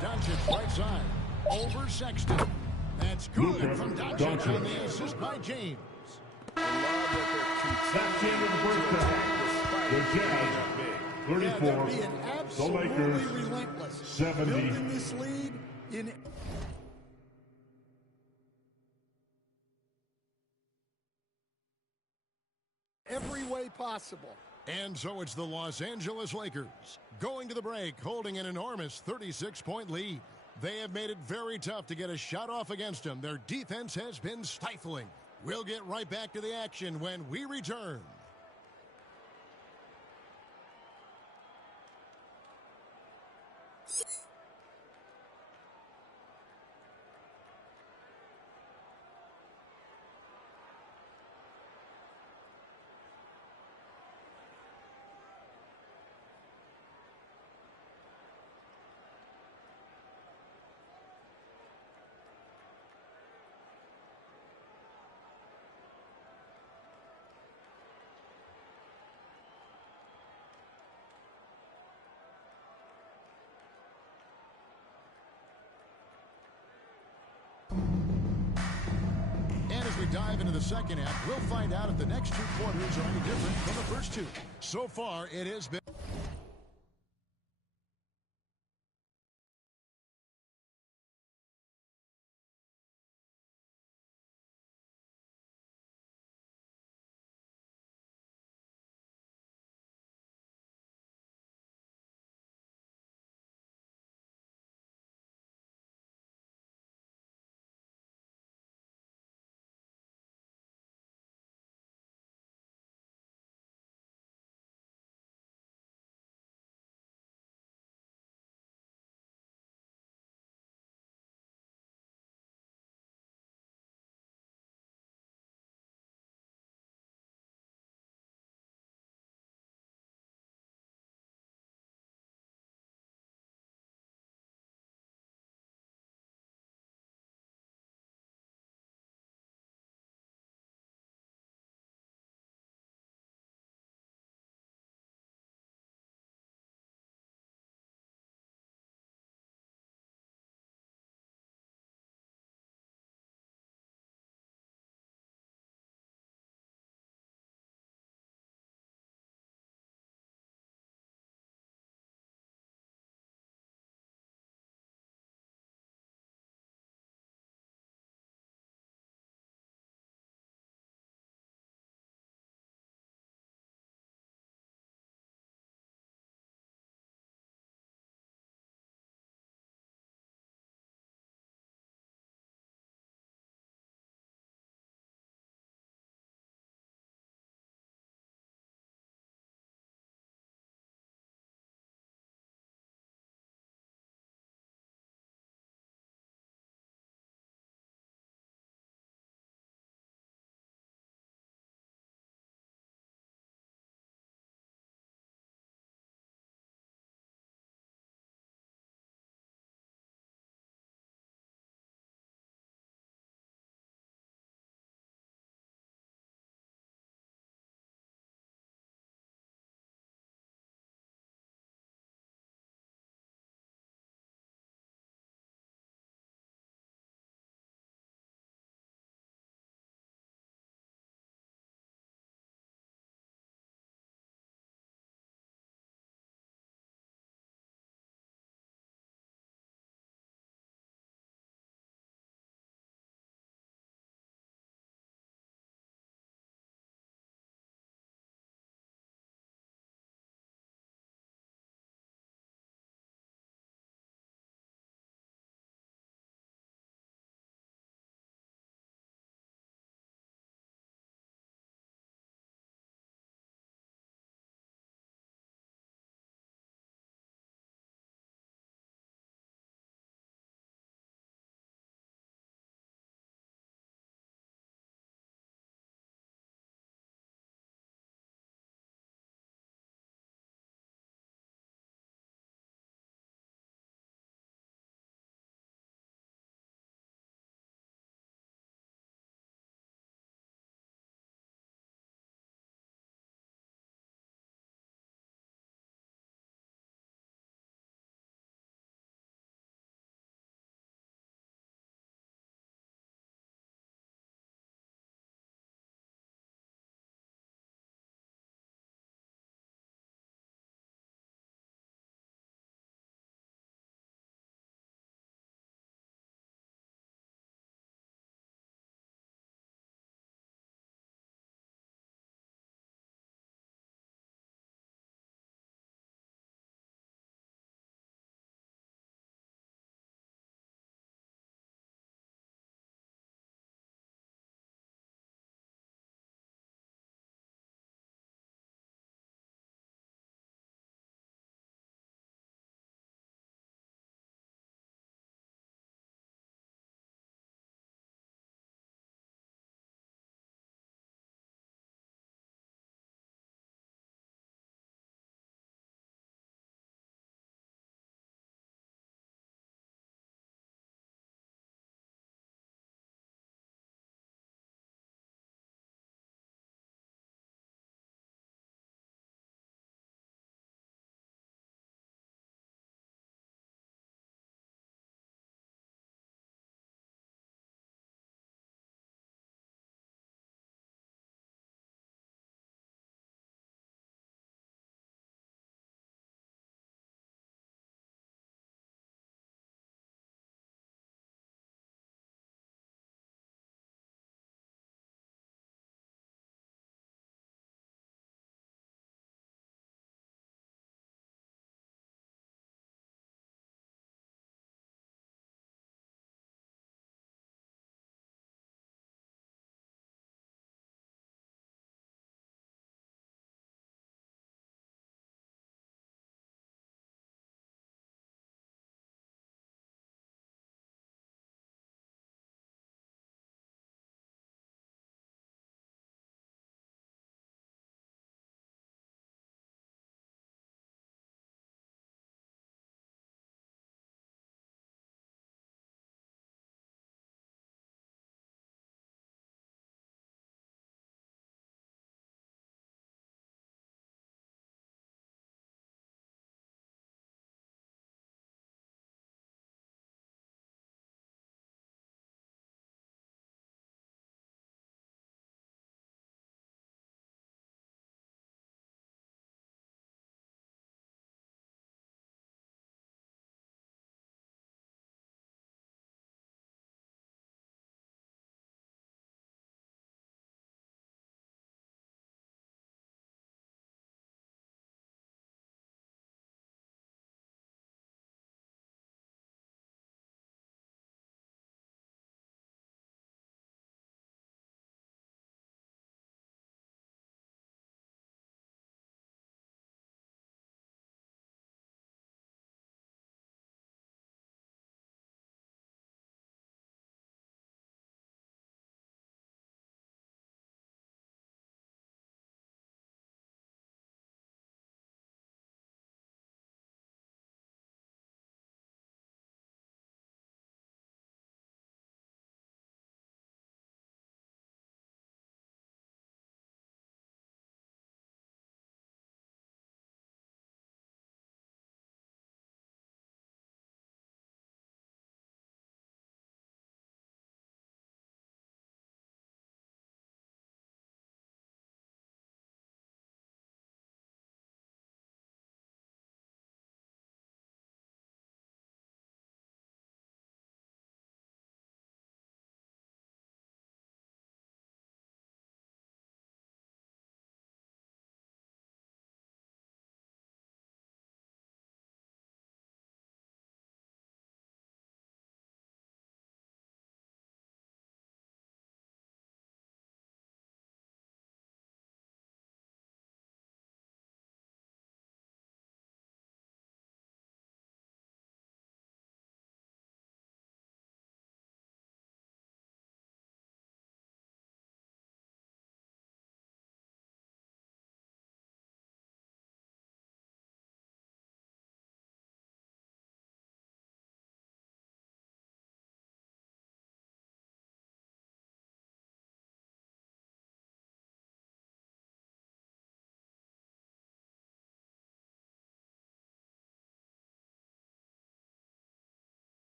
Doncic right side. Over Sexton. That's good from Doncic on the assist by James. That's the end of the first half. The Jazz, 34. They're being absolutely The Lakers, relentless. 70. Building this lead in every way possible. And so it's the Los Angeles Lakers going to the break, holding an enormous 36-point lead. They have made it very tough to get a shot off against them. Their defense has been stifling. We'll get right back to the action when we return. As we dive into the second half, we'll find out if the next two quarters are any different from the first two. So far, it has been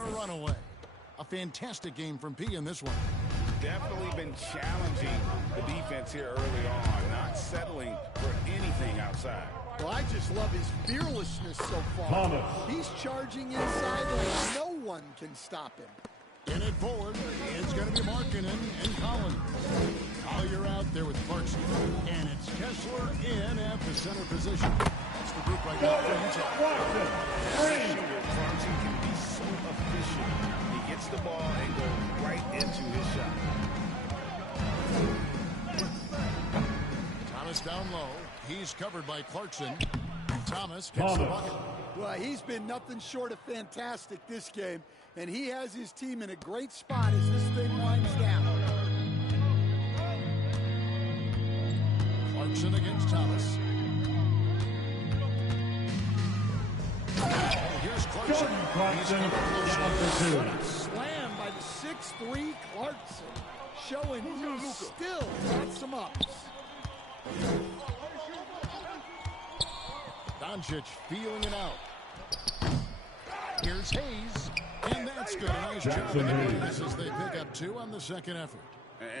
a runaway. A fantastic game from P in this one. Definitely been challenging the defense here early on, not settling for anything outside. Well, I just love his fearlessness so far. Thomas. He's charging inside like no one can stop him. In it forward, it's going to be Markkanen and Collins. Collier out there with Clarkson. And it's Kessler in at the center position. That's the group right now for Utah. Clarkson can be so efficient. He gets the ball and goes right into his shot. Thomas down low. He's covered by Clarkson. Thomas gets the bucket. Well, he's been nothing short of fantastic this game, and he has his team in a great spot as this thing winds down. Clarkson against Thomas. Here's Clarkson. Slam by the 6'3" Clarkson, showing he's still got some ups. Doncic feeling it out. Here's Hayes, and that's good. Nice job as they pick up 2 on the second effort.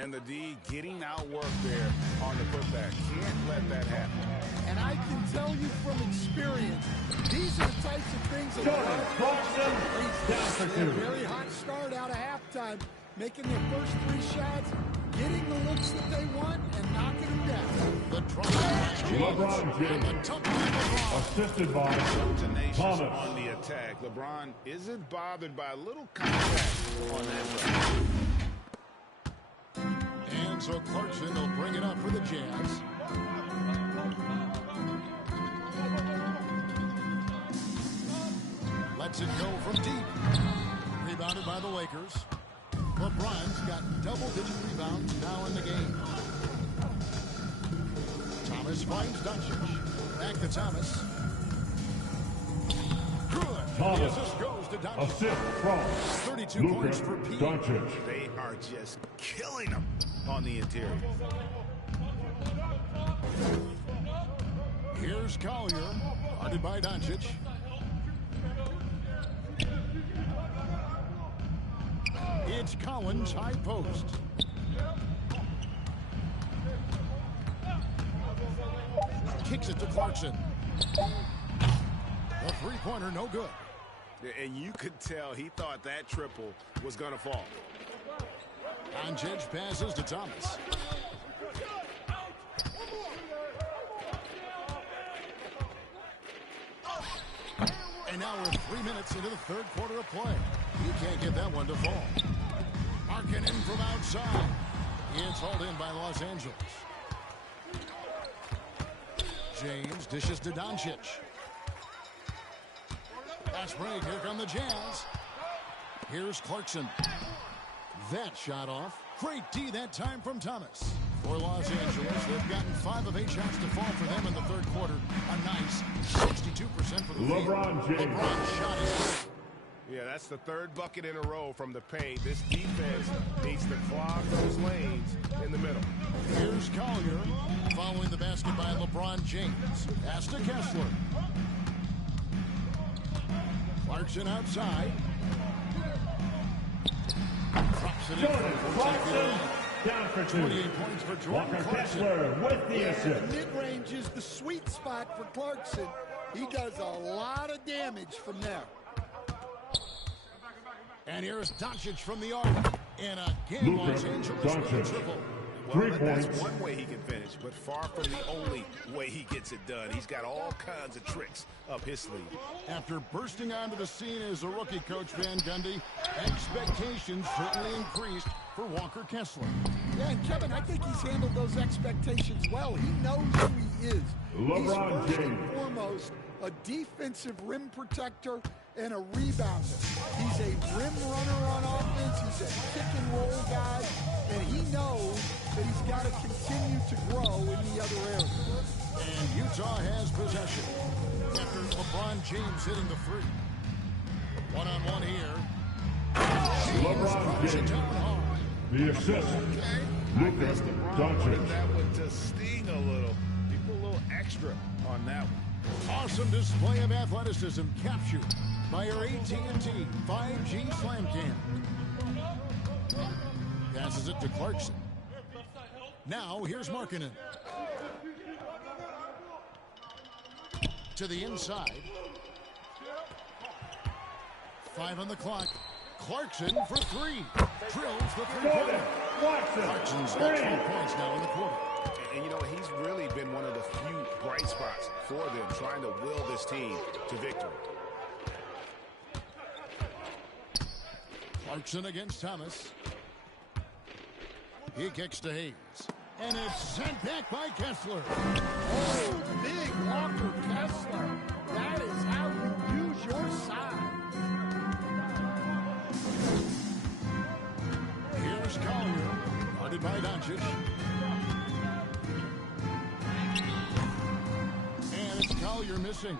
And the D getting out work there on the putback. Can't let that happen. And I can tell you from experience, these are the types of things that a very hot start out of halftime, making their first 3 shots, getting the looks that they want, and knocking them down. The LeBron James, assisted by Thomas. On the attack, LeBron isn't bothered by a little contact on that drive. And so Clarkson will bring it up for the Jazz. Lets it go from deep. Rebounded by the Lakers. LeBron's got double-digit rebounds now in the game. Thomas finds Doncic. Back to Thomas. Good. Thomas. The assist goes to Doncic. Assist from 32 Luka points for Pete. Doncic. They are just killing them on the interior. Here's Collier. Guarded by Doncic. It's Collins, high post. Kicks it to Clarkson. The three-pointer, no good. And you could tell he thought that triple was going to fall. Doncic passes to Thomas. And now we're 3 minutes into the third quarter of play. He can't get that one to fall. Markkanen from outside. It's hauled in by Los Angeles. James dishes to Doncic. Pass break. Here come the Jazz. Here's Clarkson. That shot off. Great D that time from Thomas. For Los Angeles, they've gotten 5 of 8 shots to fall for them in the third quarter. A nice 62% for the LeBron James. LeBron's shot is good. Yeah, that's the 3rd bucket in a row from the paint. This defense needs to clog those lanes in the middle. Here's Collier following the basket by LeBron James. Pass to Kessler. Clarkson outside. Drops it in. Clarkson down for 2. 28 points for Jordan Walker Clarkson. Kessler with the assist. The mid-range is the sweet spot for Clarkson. He does a lot of damage from there. And here's Doncic from the arc. And again, Luka Los Angeles with a Doncic. triple. Well, 3 that's points. one way he can finish, but far from the only way he gets it done. He's got all kinds of tricks up his sleeve. After bursting onto the scene as a rookie, Coach Van Gundy, expectations certainly increased for Walker Kessler. Yeah, and Kevin, I think he's handled those expectations well. He knows who he is. LeBron He's first James. and foremost a defensive rim protector and a rebounder. He's a rim runner on offense. He's a pick and roll guy, and he knows that he's got to continue to grow in the other areas. And Utah has possession after LeBron James hitting the three. One-on-one here. LeBron James. The assist. Luka Doncic. That one to sting a little. People a little extra on that one. Awesome display of athleticism captured. by your AT&T 5G Slam Cam. Passes it to Clarkson. Now here's Markkanen. To the inside. 5 on the clock. Clarkson for 3. Drills the three-pointer. Clarkson's got 3 points now in the quarter. And you know, he's really been one of the few bright spots for them, trying to will this team to victory. Clarkson against Thomas. He kicks to Hayes. And it's sent back by Kessler. Oh, big Walker Kessler. That is how you use your size. Here's Collier, guarded by Doncic. And it's Collier missing.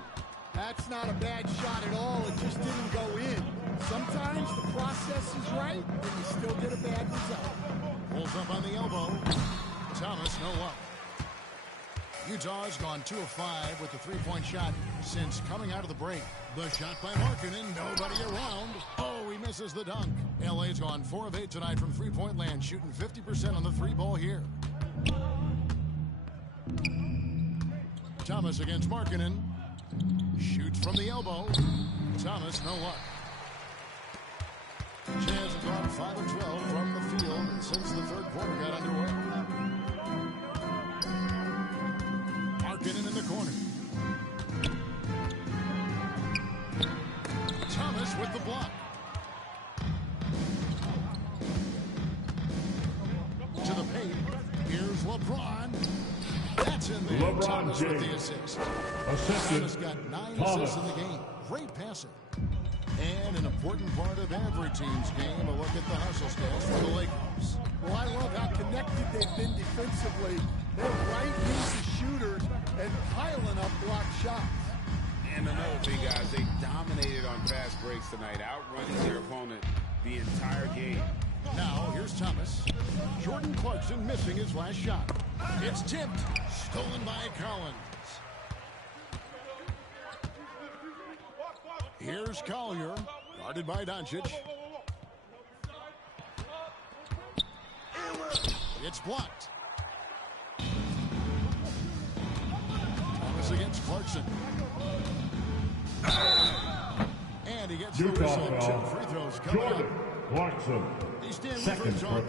That's not a bad shot at all. It just didn't go in. Sometimes the process is right, and you still get a bad result. Pulls up on the elbow. Thomas, no luck. Utah's gone 2 of 5 with the three-point shot since coming out of the break. The shot by Markkanen, nobody around. Oh, he misses the dunk. LA's gone 4 of 8 tonight from three-point land, shooting 50% on the three ball here. Thomas against Markkanen. Shoots from the elbow. Thomas, no luck. Jazz have gone 5 of 12 from the field since the third quarter got underway. Markkanen in the corner. Thomas with the block. To the paint. Here's LeBron. That's in there. LeBron Thomas James. with the assist. Assistant. Thomas got 9 Thomas. assists in the game. Great passer. And an important part of every team's game, a look at the hustle stats for the Lakers. Well, I love how connected they've been defensively. They're right into shooters and piling up block shots. And another thing, guys, they dominated on fast breaks tonight, outrunning their opponent the entire game. Now, here's Thomas. Jordan Clarkson missing his last shot. It's tipped. Stolen by Collins. Here's Collier, guarded by Doncic. It's blocked. Thomas against Clarkson. And he gets the Utah whistle. 2 foul. free throws coming Jordan up. Clarkson. He stands Second for free.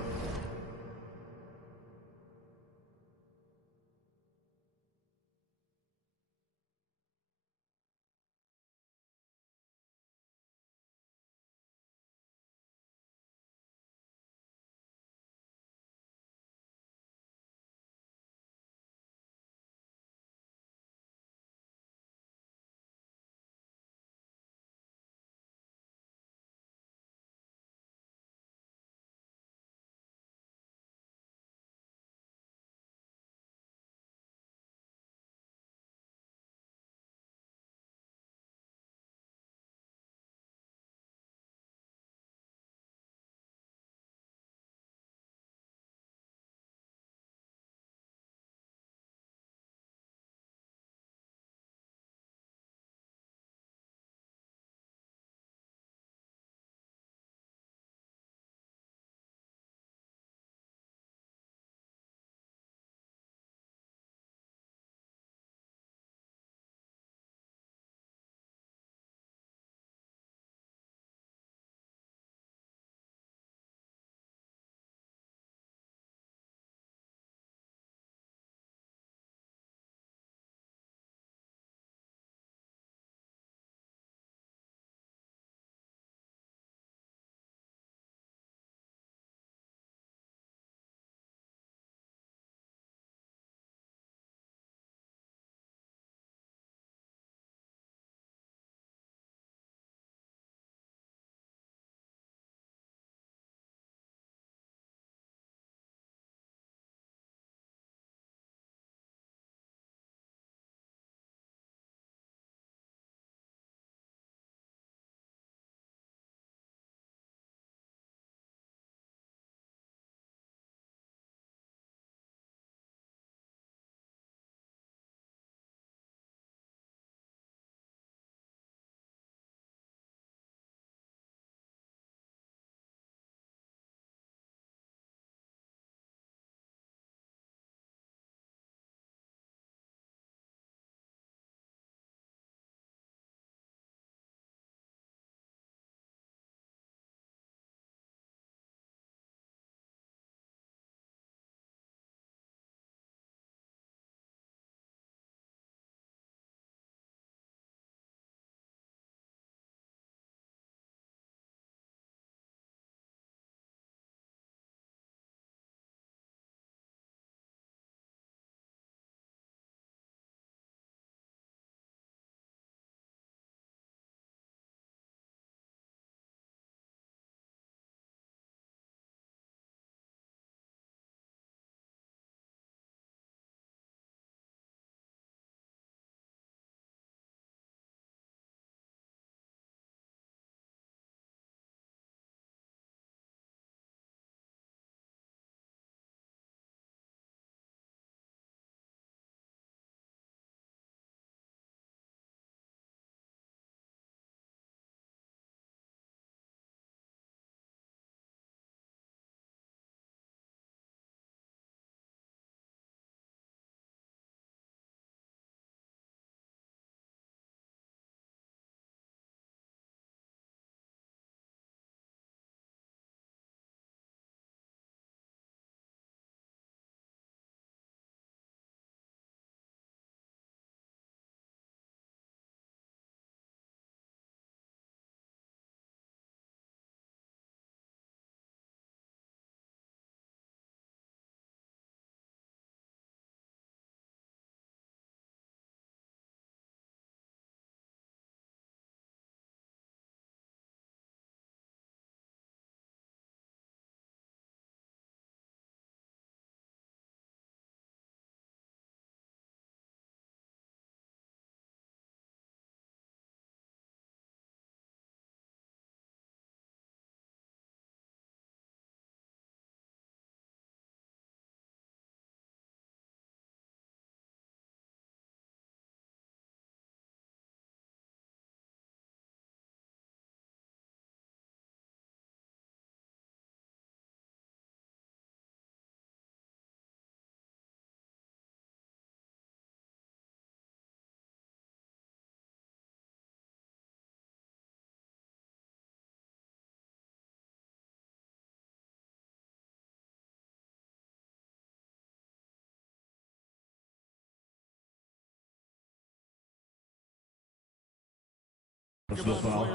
Personal foul.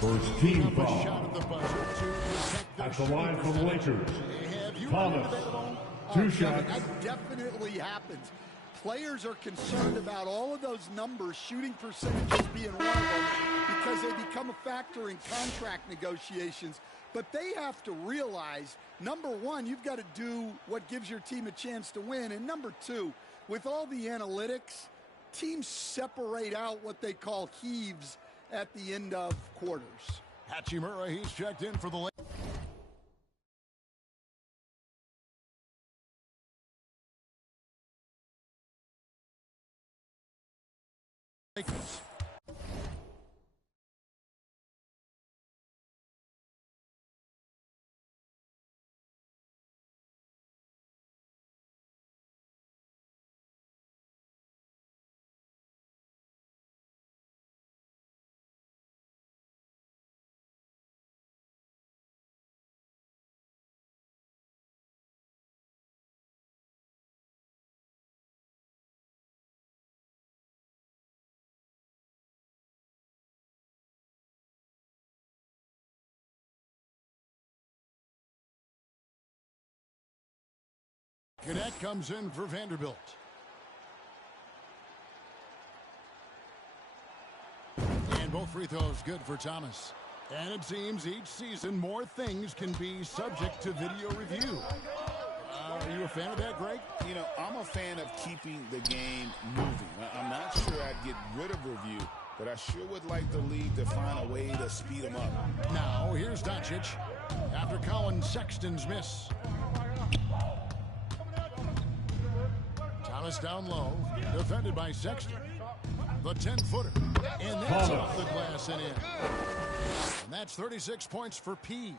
First team foul. At the line for the Lakers, Thomas. 2 shots. That definitely happens. Players are concerned about all of those numbers, shooting percentages being one of them, because they become a factor in contract negotiations. But they have to realize, number one, you've got to do what gives your team a chance to win. And number two, with all the analytics, teams separate out what they call heaves at the end of quarters. Hachimura, he's checked in for the Lakers. Gannett comes in for Vanderbilt. And both free throws good for Thomas. And it seems each season more things can be subject to video review. Are you a fan of that, Greg? You know, I'm a fan of keeping the game moving. I'm not sure I'd get rid of review, but I sure would like the league to find a way to speed them up. Now, here's Doncic after Colin Sexton's miss. Thomas down low, defended by Sexton. The 10-footer, and that's off the glass and in. And that's 36 points for P.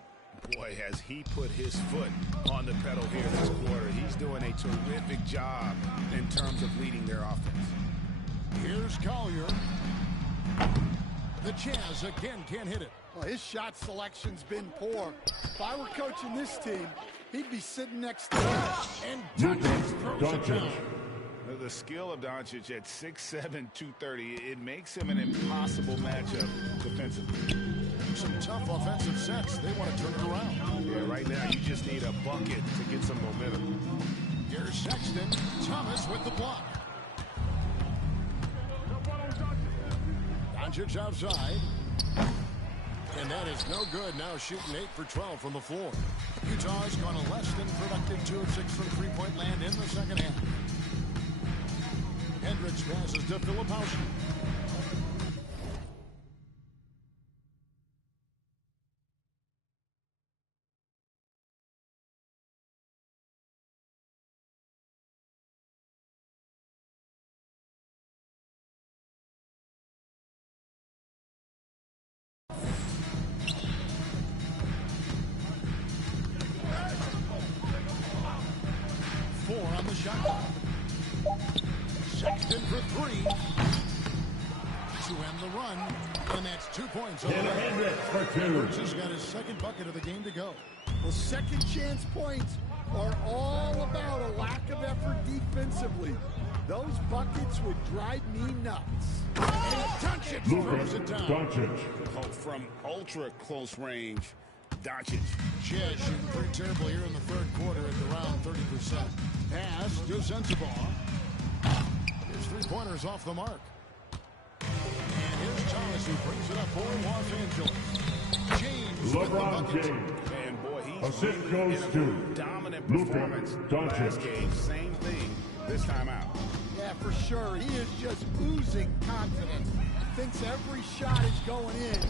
Boy, has he put his foot on the pedal here this quarter. He's doing a terrific job in terms of leading their offense. Here's Collier. The Jazz again can't hit it. Well, his shot selection's been poor. If I were coaching this team, he'd be sitting next to him. And Doncic throws it down. The skill of Doncic at 6'7", 230, it makes him an impossible matchup defensively. Some tough offensive sets. They want to turn it around. Yeah, right now you just need a bucket to get some momentum. Here's Sexton. Thomas with the block. Doncic outside. And that is no good. Now shooting 8 for 12 from the floor. Utah's gone a less than productive 2 of 6 from three-point land in the second half. Hendricks passes to Filipowski. Four on the shot clock. Sexton for 3 to end the run, and that's 2 points. Hendricks for 2. Hendricks has got his second bucket of the game to go. Well, second chance points are all about a lack of effort defensively. Those buckets would drive me nuts. And Doncic throws it down. Doncic. Oh, from ultra close range, Doncic. Jazz shooting pretty terrible here in the third quarter at around 30%. Pass to Sensabaugh. His three-pointers off the mark. And here's Thomas who brings it up for Los Angeles. James LeBron James. And boy, he's Assist really goes in a to dominant Luka performance Doncic. last game. Same thing this time out. Yeah, for sure. He is just oozing confidence. Thinks every shot is going in.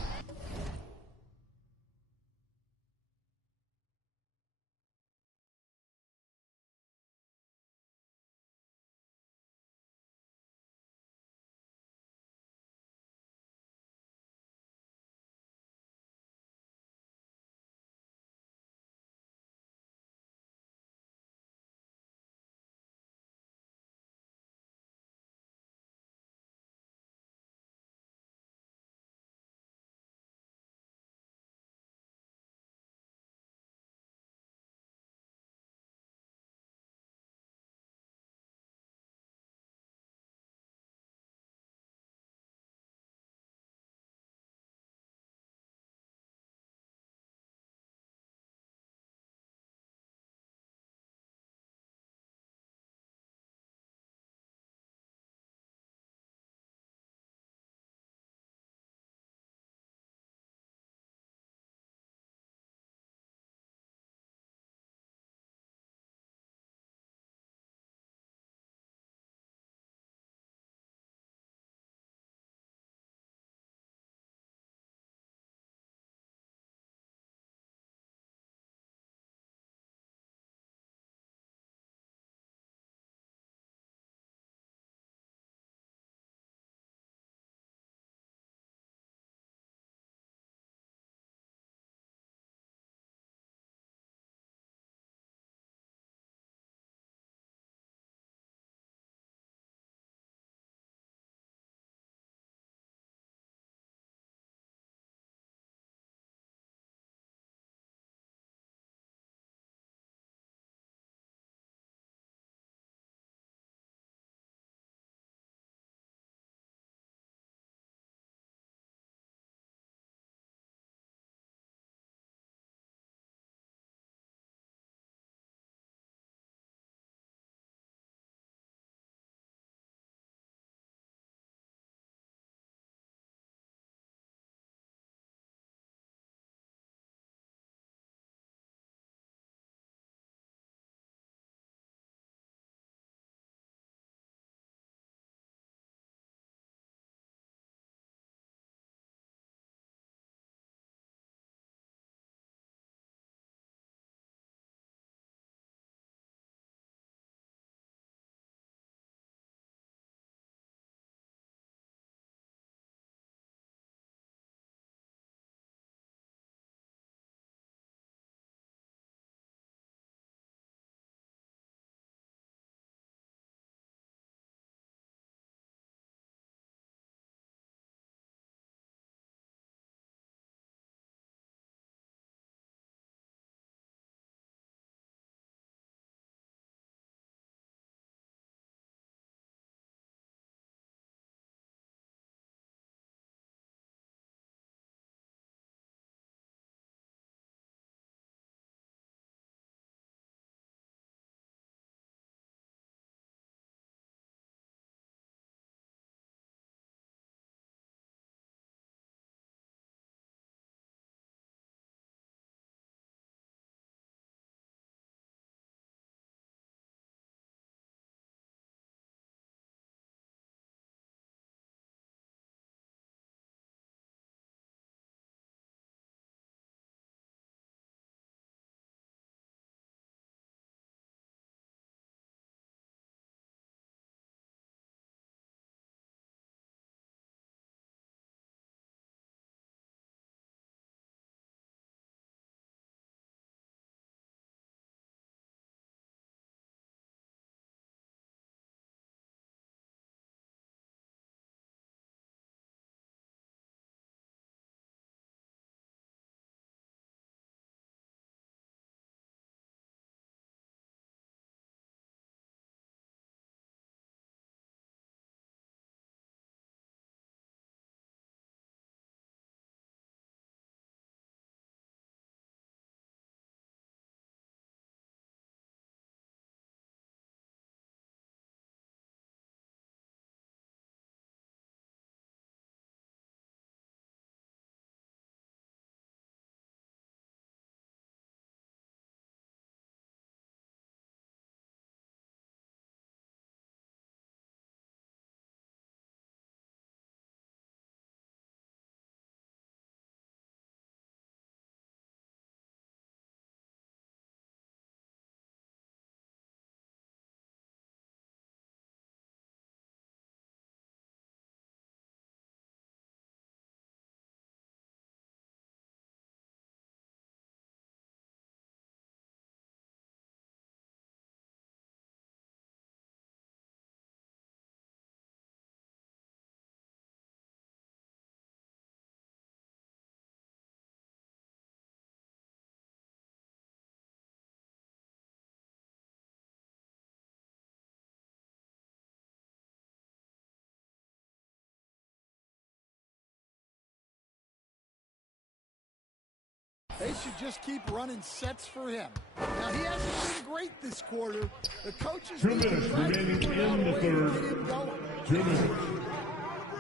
They should just keep running sets for him. Now, he hasn't been great this quarter. The coaches 2 need to minutes try to remaining figure out in a the way third. to get him going. 2 minutes.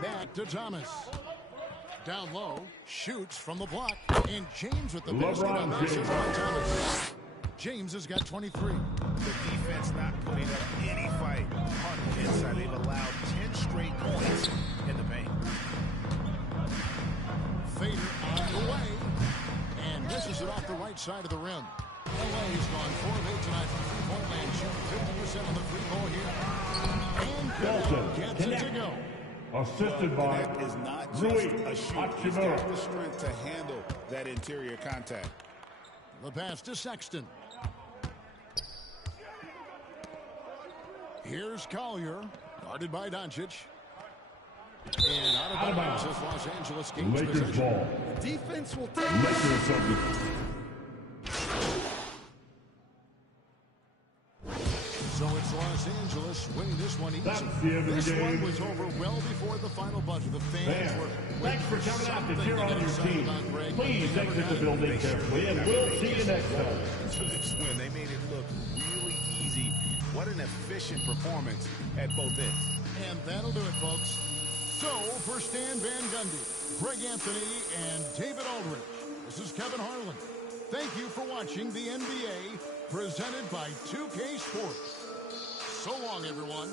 Back to Thomas. Down low, shoots from the block, and James with the basket on that. James. James has got 23. The defense not putting up any fight on the inside. They've allowed 10 straight points in the paint. Fader on the way, and misses it off the right side of the rim. LA's gone 4 of 8 tonight from three-point land, shooting 50% on the free ball here. And Nelson, gets it to go. Assisted by That is not just Rui a shoot. He's Hachimura. got the strength to handle that interior contact. The pass to Sexton. Here's Collier, guarded by Doncic. And out of bounds as Los Angeles gains Lakers possession. ball. Defense will take Lakers subject. So it's Los Angeles winning this one easy. That's the end of the This game. one was over well before the final buzzer. The fans Fans, were thanks for coming out to something cheer on get your excited team. about, Greg. Please They never exit the got it. building carefully, and we'll see you next time. To this win, they made it look really easy. What an efficient performance at both ends. And that'll do it, folks. So, for Stan Van Gundy, Greg Anthony, and David Aldridge, this is Kevin Harlan. Thank you for watching the NBA, presented by 2K Sports. So long, everyone.